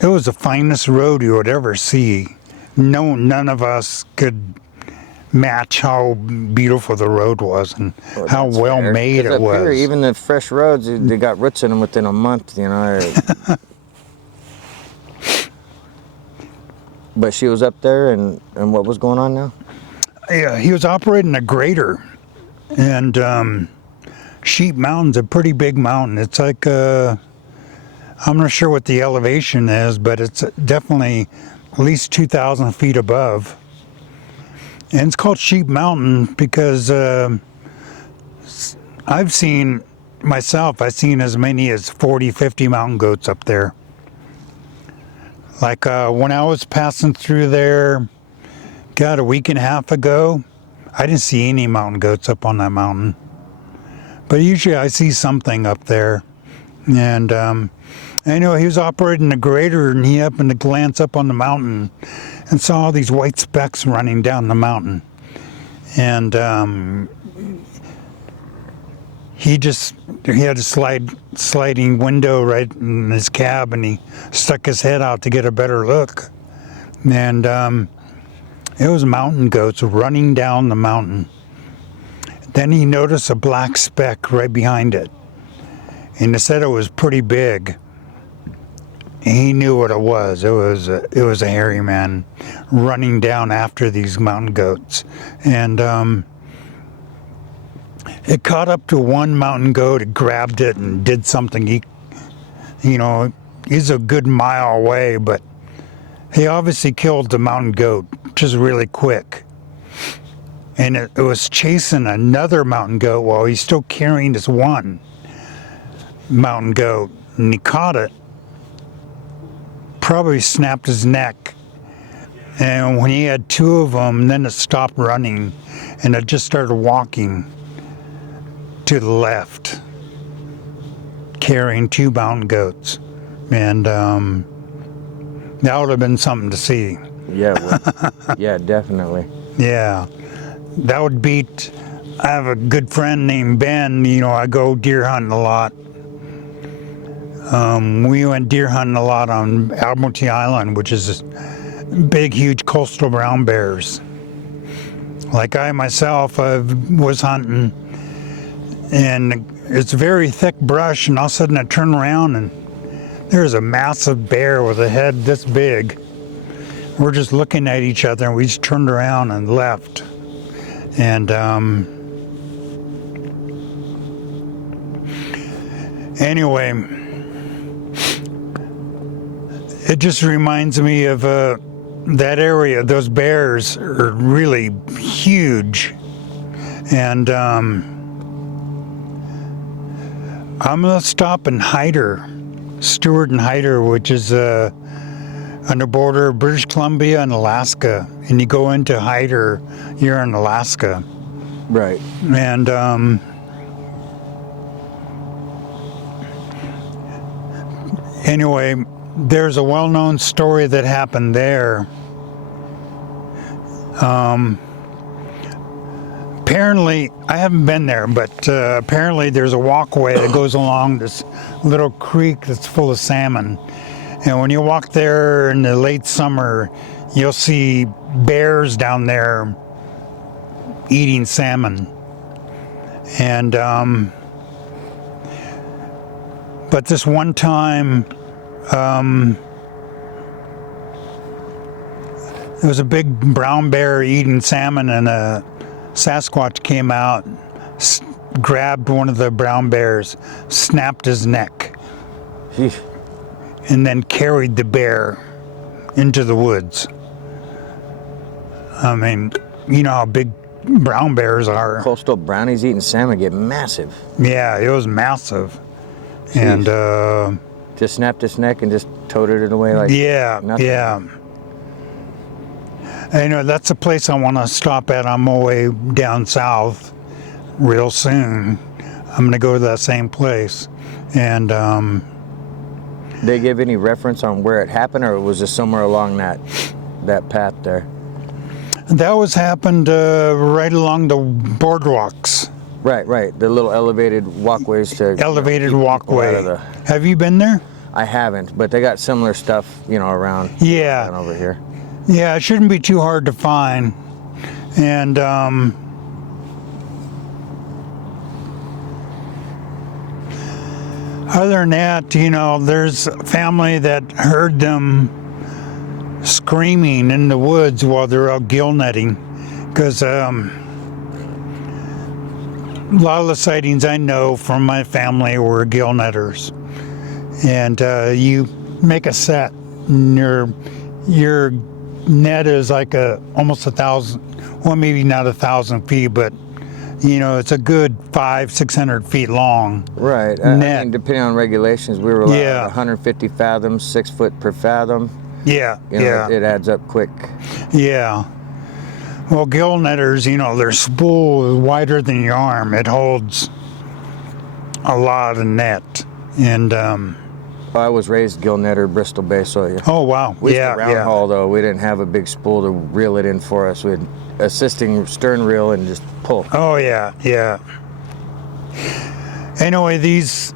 it was the finest road you would ever see. None of us could match how beautiful the road was and how well made it was. Here, even the fresh roads, they got roots in them within a month, But she was up there, and what was going on now? Yeah, he was operating a grader, and Sheep Mountain's a pretty big mountain. It's like, I'm not sure what the elevation is, but it's definitely at least 2,000 feet above. And it's called Sheep Mountain because I've seen as many as 40, 50 mountain goats up there. Like when I was passing through there, a week and a half ago, I didn't see any mountain goats up on that mountain. But usually I see something up there. And he was operating a grader, and he happened to glance up on the mountain and saw all these white specks running down the mountain. And he had a sliding window right in his cab, and he stuck his head out to get a better look. And it was mountain goats running down the mountain. Then he noticed a black speck right behind it, and he said it was pretty big. He knew what it was. It was a hairy man running down after these mountain goats, and it caught up to one mountain goat. It grabbed it and did something. He's a good mile away, but he obviously killed the mountain goat just really quick. And it was chasing another mountain goat while he's still carrying this one mountain goat, and he caught it. Probably snapped his neck, and when he had two of them, then it stopped running, and it just started walking to the left, carrying two mountain goats, and that would have been something to see. Yeah, yeah, definitely. Yeah, that would beat I have a good friend named Ben. I go deer hunting a lot. We went deer hunting a lot on Admiralty Island, which is big, huge coastal brown bears. Like I myself was hunting, and it's very thick brush, and all of a sudden I turn around and there's a massive bear with a head this big. We're just looking at each other, and we just turned around and left. And anyway, it just reminds me of that area. Those bears are really huge. And I'm going to stop in Hyder, Stewart and Hyder, which is on the border of British Columbia and Alaska. And you go into Hyder, you're in Alaska. Right. And anyway, there's a well-known story that happened there. Apparently, I haven't been there, but apparently there's a walkway that goes along this little creek that's full of salmon. And when you walk there in the late summer, you'll see bears down there eating salmon. And but this one time, there was a big brown bear eating salmon, and a Sasquatch came out, grabbed one of the brown bears, snapped his neck, Sheesh. and then carried the bear into the woods. I mean, you know how big brown bears are. Coastal brownies eating salmon get massive. Yeah, it was massive. And Just snapped its neck and just toted it away like yeah, nothing. yeah. And, that's a place I want to stop at on my way down south real soon. I'm going to go to that same place. And They give any reference on where it happened, or was it somewhere along that path there? that was happened right along the boardwalks. Right. The little elevated walkways to Elevated keep people walkway. out of the- Have you been there? I haven't, but they got similar stuff, around. Yeah. Around over here. Yeah, it shouldn't be too hard to find. And other than that, there's a family that heard them screaming in the woods while they're out gill netting. Because a lot of the sightings I know from my family were gill netters. And you make a set, and your net is like almost 1,000, well, maybe not 1,000 feet, but it's a good 500-600 feet long. Right. I Net. mean, depending on regulations, we were allowed Yeah. 150 fathoms, 6 foot per fathom. Yeah, yeah, It adds up quick. yeah. Well, gill netters, their spool is wider than your arm. It holds a lot of net. And I was raised gill netter, Bristol Bay, so yeah. oh wow, We used yeah, to round yeah. haul though. We didn't have a big spool to reel it in for us. We had assisting stern reel and just pull. Oh yeah, yeah. Anyway, these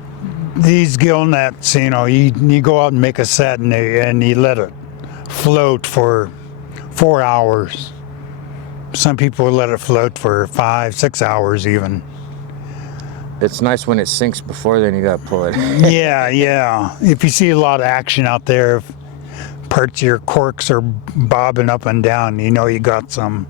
gill nets, you go out and make a set, and you let it float for 4 hours. Some people let it float for 5-6 hours even. It's nice when it sinks before then you gotta pull it. Yeah. If you see a lot of action out there, if parts of your corks are bobbing up and down, you got some.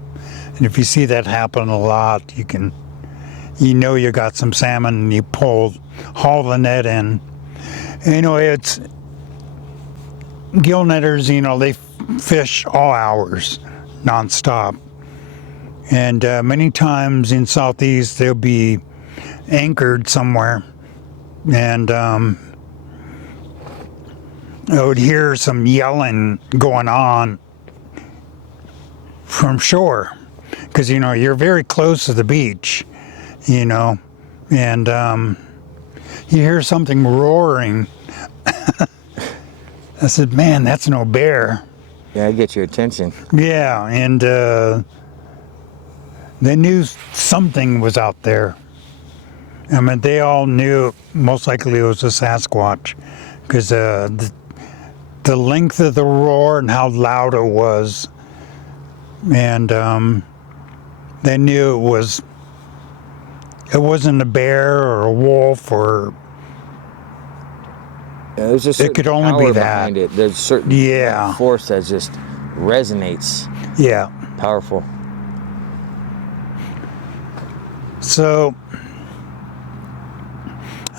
And if you see that happen a lot, you got some salmon, and you haul the net in. It's gill netters, they fish all hours, nonstop. And many times in Southeast, they'll be anchored somewhere, and I would hear some yelling going on from shore, because you're very close to the beach, and you hear something roaring. I said, man, that's no bear. Yeah, I get your attention. Yeah, and they knew something was out there. I mean, they all knew most likely it was a Sasquatch, because the length of the roar and how loud it was, and they knew it wasn't a bear or a wolf, or There's a certain could only be power that. behind it. There's certain Yeah. force that just resonates. yeah. Powerful. So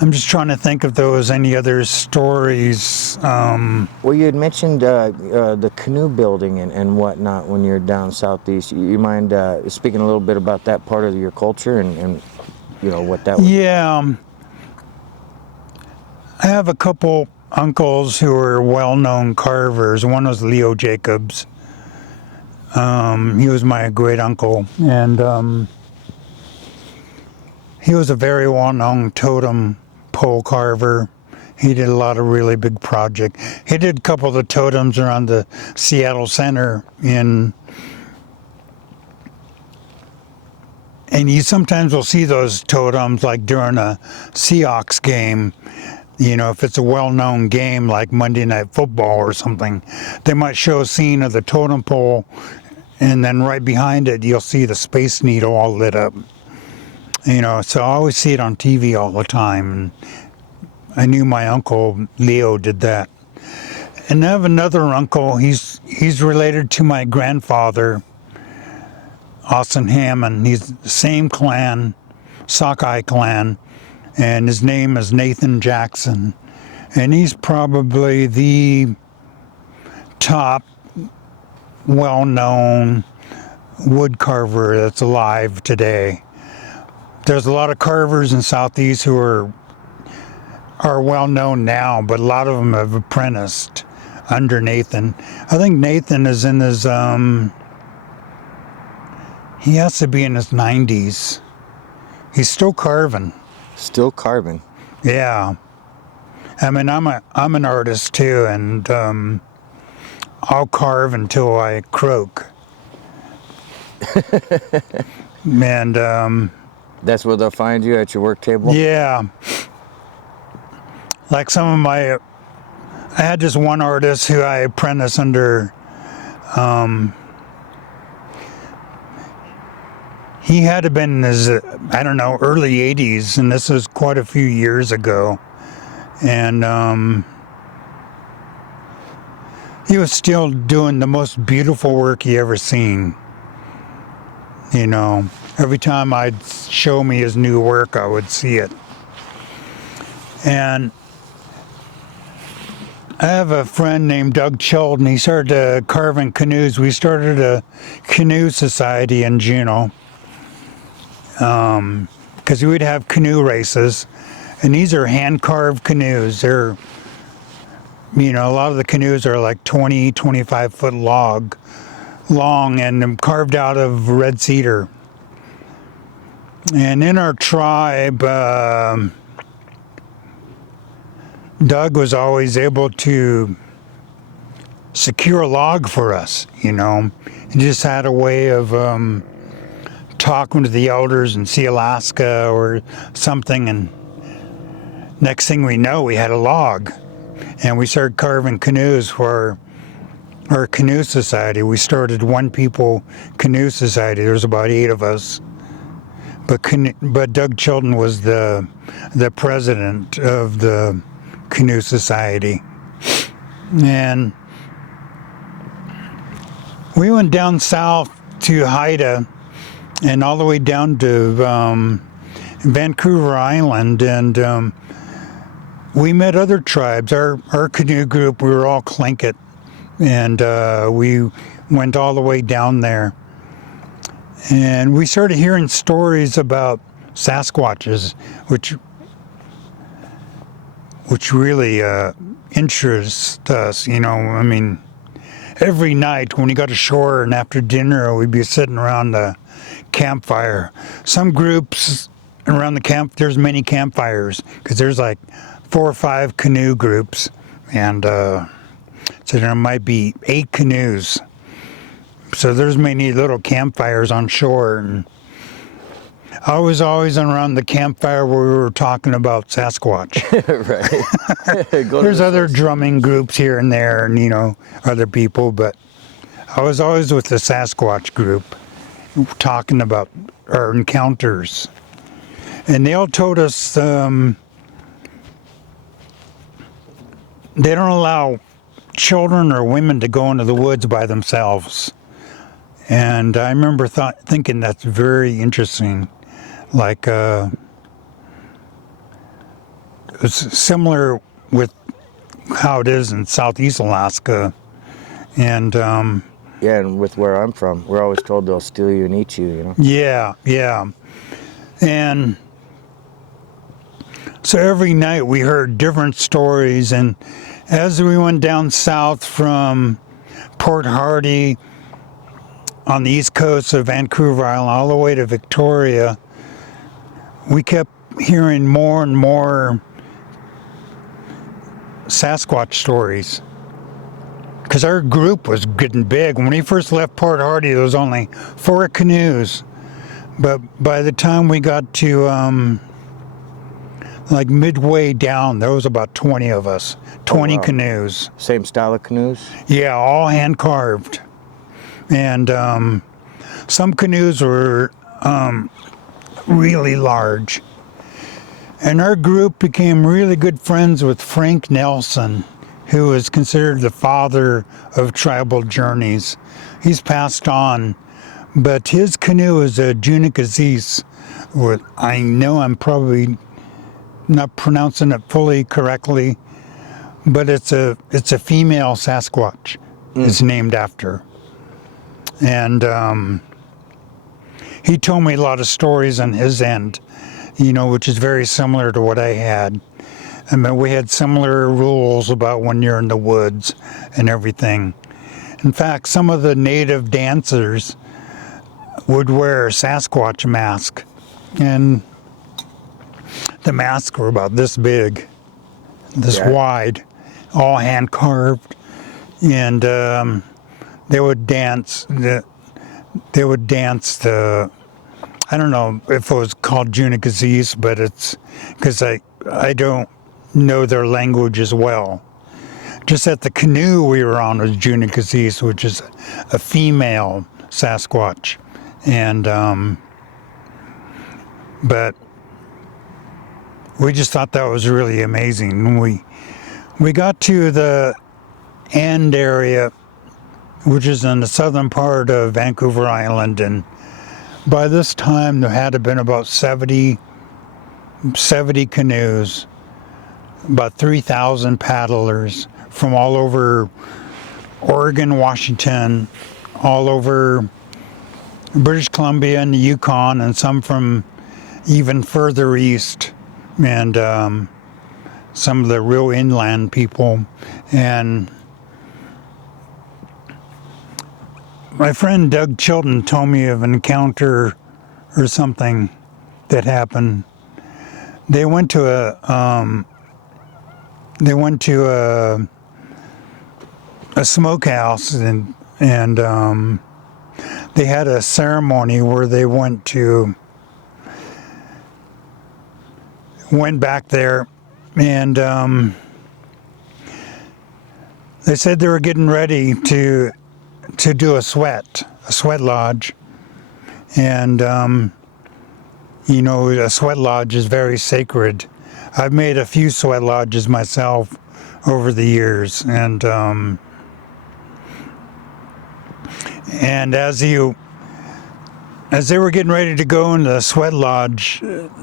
I'm just trying to think if there was any other stories. Well, you had mentioned the canoe building and whatnot when you're down southeast. You mind speaking a little bit about that part of your culture and what that was? Yeah, I have a couple uncles who are well-known carvers. One was Leo Jacobs. He was my great uncle, and he was a very well-known totem pole carver. He did a lot of really big projects. He did a couple of the totems around the Seattle Center and you sometimes will see those totems like during a Seahawks game. If it's a well-known game like Monday Night Football or something, they might show a scene of the totem pole, and then right behind it you'll see the Space Needle all lit up. So I always see it on TV all the time. And I knew my uncle Leo did that. And I have another uncle. He's related to my grandfather, Austin Hammond. He's the same clan, Sockeye clan, and his name is Nathan Jackson. And he's probably the top well-known wood carver that's alive today. There's a lot of carvers in Southeast who are well known now, but a lot of them have apprenticed under Nathan. I think Nathan is in his he has to be in his 90s. He's still carving. Still carving. Yeah. I mean, I'm an artist too, and I'll carve until I croak. And that's where they'll find you, at your work table? yeah. Like I had this one artist who I apprenticed under. He had to have been in his, early 80s, and this was quite a few years ago. And he was still doing the most beautiful work he ever seen. Every time I'd show me his new work, I would see it. And I have a friend named Doug Chilton. He started carving canoes. We started a canoe society in Juneau, because we'd have canoe races, and these are hand-carved canoes. They're, a lot of the canoes are like 20, 25-foot long and carved out of red cedar. And in our tribe, Doug was always able to secure a log for us, He just had a way of talking to the elders in Alaska or something, and next thing we know, we had a log. And we started carving canoes for our canoe society. We started One People Canoe Society. There's about 8 of us. But Doug Chilton was the president of the Canoe Society. And we went down south to Haida and all the way down to Vancouver Island, and we met other tribes. Our canoe group, we were all Tlingit, and we went all the way down there. And we started hearing stories about Sasquatches, which really interests us. I mean, every night when we got ashore and after dinner, we'd be sitting around the campfire. Some groups around the camp, there's many campfires, because there's like 4 or 5 canoe groups, and so there might be 8 canoes. So there's many little campfires on shore, and I was always around the campfire where we were talking about Sasquatch. Right. Go to There's the other source. drumming groups here and there, and other people, but I was always with the Sasquatch group, talking about our encounters. And they all told us they don't allow children or women to go into the woods by themselves. And I remember thinking that's very interesting. Like, it's similar with how it is in Southeast Alaska. And Yeah, and with where I'm from, we're always told they'll steal you and eat you, you know? yeah. And so every night we heard different stories. And as we went down south from Port Hardy on the east coast of Vancouver Island all the way to Victoria, we kept hearing more and more Sasquatch stories. Because our group was getting big. When we first left Port Hardy, there was only 4 canoes. But by the time we got to like midway down, there was about 20 of us. 20 wow. canoes. Same style of canoes? Yeah, all hand carved. And some canoes were really large. And our group became really good friends with Frank Nelson, who is considered the father of tribal journeys. He's passed on, but his canoe is a Junikaziz. I know I'm probably not pronouncing it fully correctly, but it's a female Sasquatch. It's named after. And he told me a lot of stories on his end, which is very similar to what I had. I mean, we had similar rules about when you're in the woods and everything. In fact, some of the native dancers would wear a Sasquatch mask, and the masks were about this big, this wide, all hand carved, and they would dance. They would dance the. I don't know if it was called Junikaziz, but it's because I don't know their language as well. Just that the canoe we were on was Junikaziz, which is a female Sasquatch, and but we just thought that was really amazing. We got to the end area, which is in the southern part of Vancouver Island, and by this time there had to have been about 70 canoes, about 3,000 paddlers from all over Oregon, Washington, all over British Columbia and the Yukon, and some from even further east, and some of the real inland people. And my friend Doug Chilton told me of an encounter or something that happened. They went to a smokehouse, and they had a ceremony where they went back there, and they said they were getting ready to do a sweat lodge, and a sweat lodge is very sacred. I've made a few sweat lodges myself over the years, and as they were getting ready to go in the sweat lodge,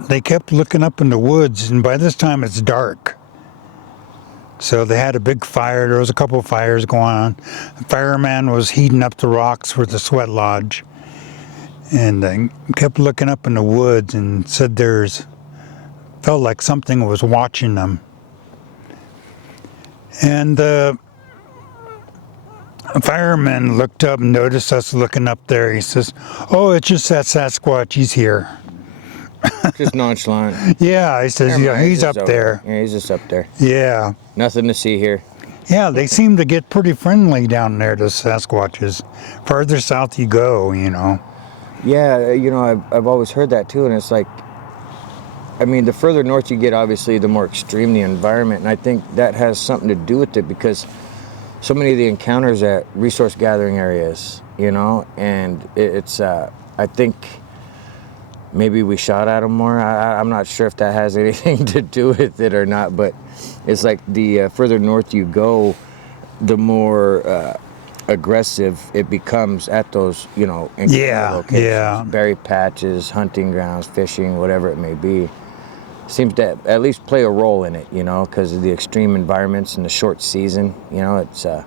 they kept looking up in the woods, and by this time it's dark. So they had a big fire. There was a couple of fires going on. The fireman was heating up the rocks for the sweat lodge, and they kept looking up in the woods and said felt like something was watching them. And the fireman looked up and noticed us looking up there. He says, "Oh, it's just that Sasquatch. He's here." Just nonchalant. Yeah, he says, "Yeah, he's up there." Yeah, he's just up there. Yeah. Nothing to see here. Yeah, they seem to get pretty friendly down there, the Sasquatches. Farther south you go, Yeah, I've always heard that too, and it's like, I mean, the further north you get, obviously, the more extreme the environment, and I think that has something to do with it because so many of the encounters at resource gathering areas, and it's, I think maybe we shot at them more. I'm not sure if that has anything to do with it or not, but it's like the further north you go, the more aggressive it becomes at those, encounter Yeah, locations, yeah. berry patches, hunting grounds, fishing, whatever it may be. Seems to at least play a role in it, because of the extreme environments and the short season. It's I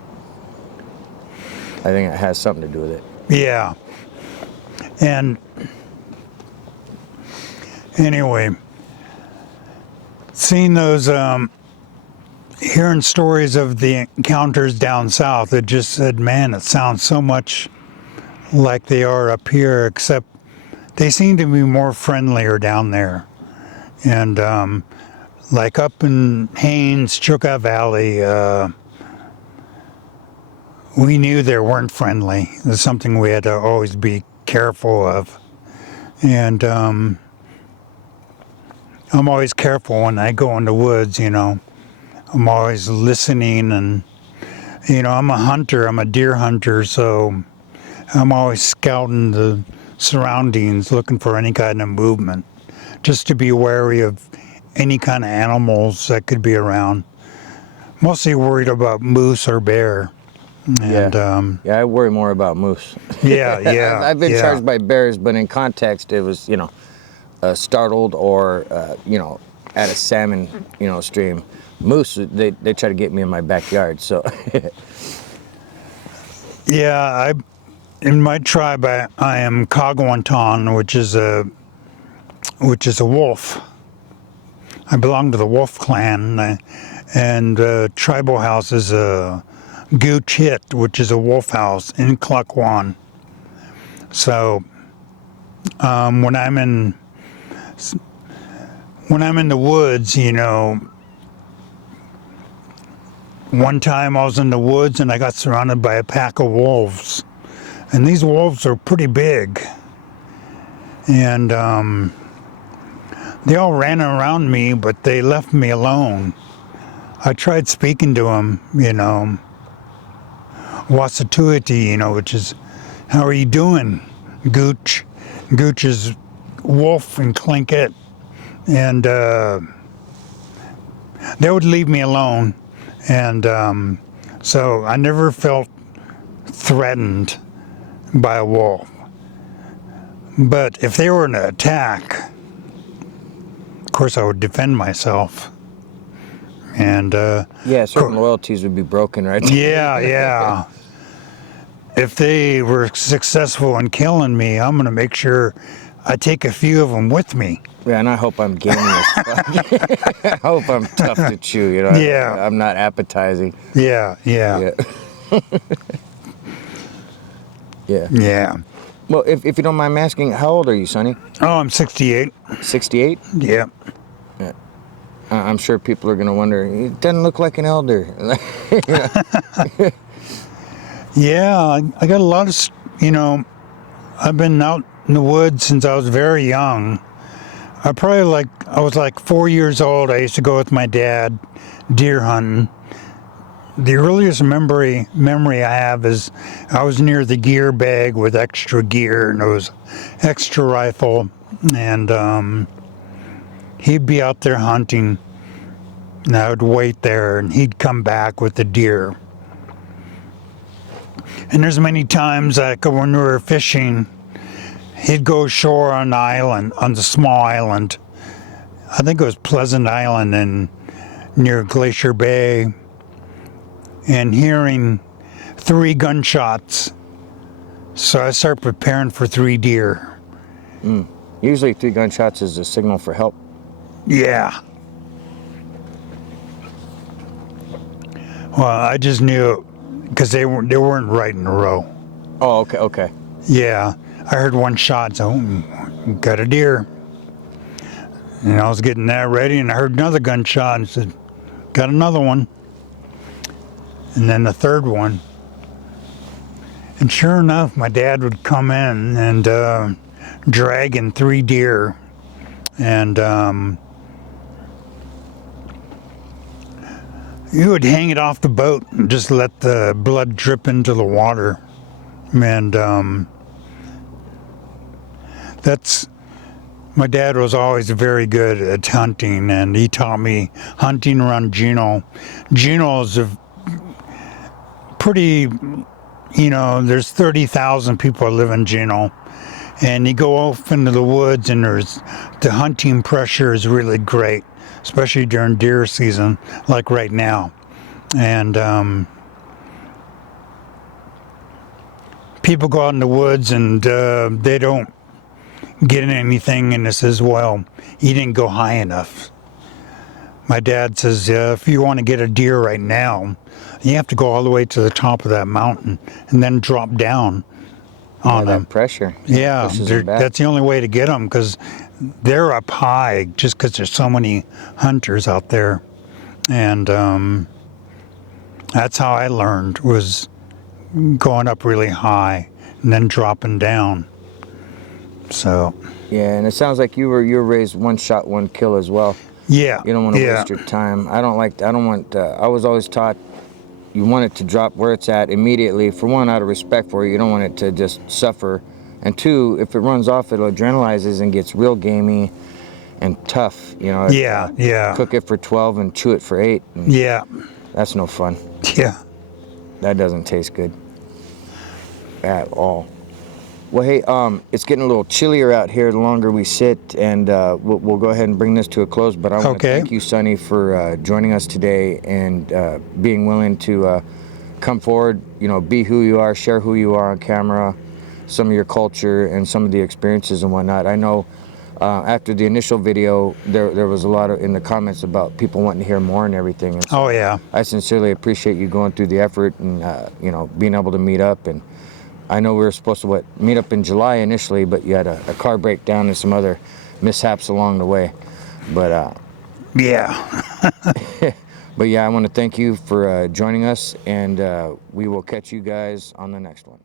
think it has something to do with it. Yeah. And anyway, seeing those, hearing stories of the encounters down south, it just said, man, it sounds so much like they are up here, except they seem to be more friendlier down there. And like up in Haines, Chilkat Valley, we knew they weren't friendly. It's something we had to always be careful of. And I'm always careful when I go in the woods, I'm always listening, and I'm a hunter, I'm a deer hunter, so I'm always scouting the surroundings, looking for any kind of movement, just to be wary of any kind of animals that could be around. Mostly worried about moose or bear. And Yeah, I worry more about moose. yeah, yeah, I've been yeah. charged by bears, but in context, it was startled or at a salmon stream. Moose, they try to get me in my backyard. So Yeah, in my tribe I am Kagwantan, which is a wolf. I belong to the Wolf Clan, and tribal house is a Gooch Hit, which is a wolf house in Klukwan. So when I'm in the woods, one time I was in the woods and I got surrounded by a pack of wolves, and these wolves are pretty big, and they all ran around me, but they left me alone. I tried speaking to them, Wasatuiti, which is, how are you doing, Gooch? Gooch is wolf in Tlingit, and they would leave me alone, and so I never felt threatened by a wolf. But if they were in an attack, of course I would defend myself. And yeah, certain loyalties would be broken, right? yeah. If they were successful in killing me, I'm going to make sure I take a few of them with me. Yeah, and I hope I'm gamey as fuck. I hope I'm tough to chew, Yeah. I'm not appetizing. Yeah. Yeah. Yeah. Well, if you don't mind me asking, how old are you, Sonny? Oh, I'm 68. 68? Yeah. Yeah. I'm sure people are going to wonder, he doesn't look like an elder. Yeah, I got a lot of, I've been out in the woods since I was very young. I was like 4 years old. I used to go with my dad deer hunting. The earliest memory I have is I was near the gear bag with extra gear, and it was extra rifle, and he'd be out there hunting, and I would wait there, and he'd come back with the deer. And there's many times like when we were fishing, he'd go ashore on the island, on the small island. I think it was Pleasant Island and near Glacier Bay, and hearing 3 gunshots. So I start preparing for 3 deer. Usually 3 gunshots is a signal for help. Yeah. Well, I just knew because they weren't right in a row. Oh, okay. Yeah, I heard 1 shot, so got a deer. And I was getting that ready, and I heard another gunshot, and said, got another one. And then the 3rd one. And sure enough, my dad would come in, and dragging 3 deer, and you would hang it off the boat and just let the blood drip into the water. And that's, my dad was always very good at hunting, and he taught me hunting around Juneau. Juneau is a pretty, there's 30,000 people live in Juneau, and you go off into the woods, and the hunting pressure is really great, especially during deer season, like right now. And people go out in the woods, and they don't get anything, and it says, well, you didn't go high enough. My dad says, if you want to get a deer right now, you have to go all the way to the top of that mountain and then drop down on them. Pressure. Yeah, Pushes them back. that's the only way to get them, because they're up high just because there's so many hunters out there. And that's how I learned, was going up really high and then dropping down. So Yeah, and it sounds like you were raised one shot, one kill as well. yeah, You don't want to waste your time. I was always taught you want it to drop where it's at immediately. For one, out of respect for you don't want it to just suffer. And two, if it runs off, it adrenalizes and gets real gamey and tough. Yeah. Cook it for 12 and chew it for 8. Yeah. That's no fun. Yeah. That doesn't taste good at all. Well, hey, it's getting a little chillier out here the longer we sit, and we'll go ahead and bring this to a close. But I want to thank you, Sonny, for joining us today and being willing to come forward, be who you are, share who you are on camera, some of your culture and some of the experiences and whatnot. I know after the initial video, there was a lot in the comments about people wanting to hear more and everything. And so I sincerely appreciate you going through the effort and, being able to meet up. And I know we were supposed to meet up in July initially, but you had a car breakdown and some other mishaps along the way. But yeah. but yeah, I want to thank you for joining us, and we will catch you guys on the next one.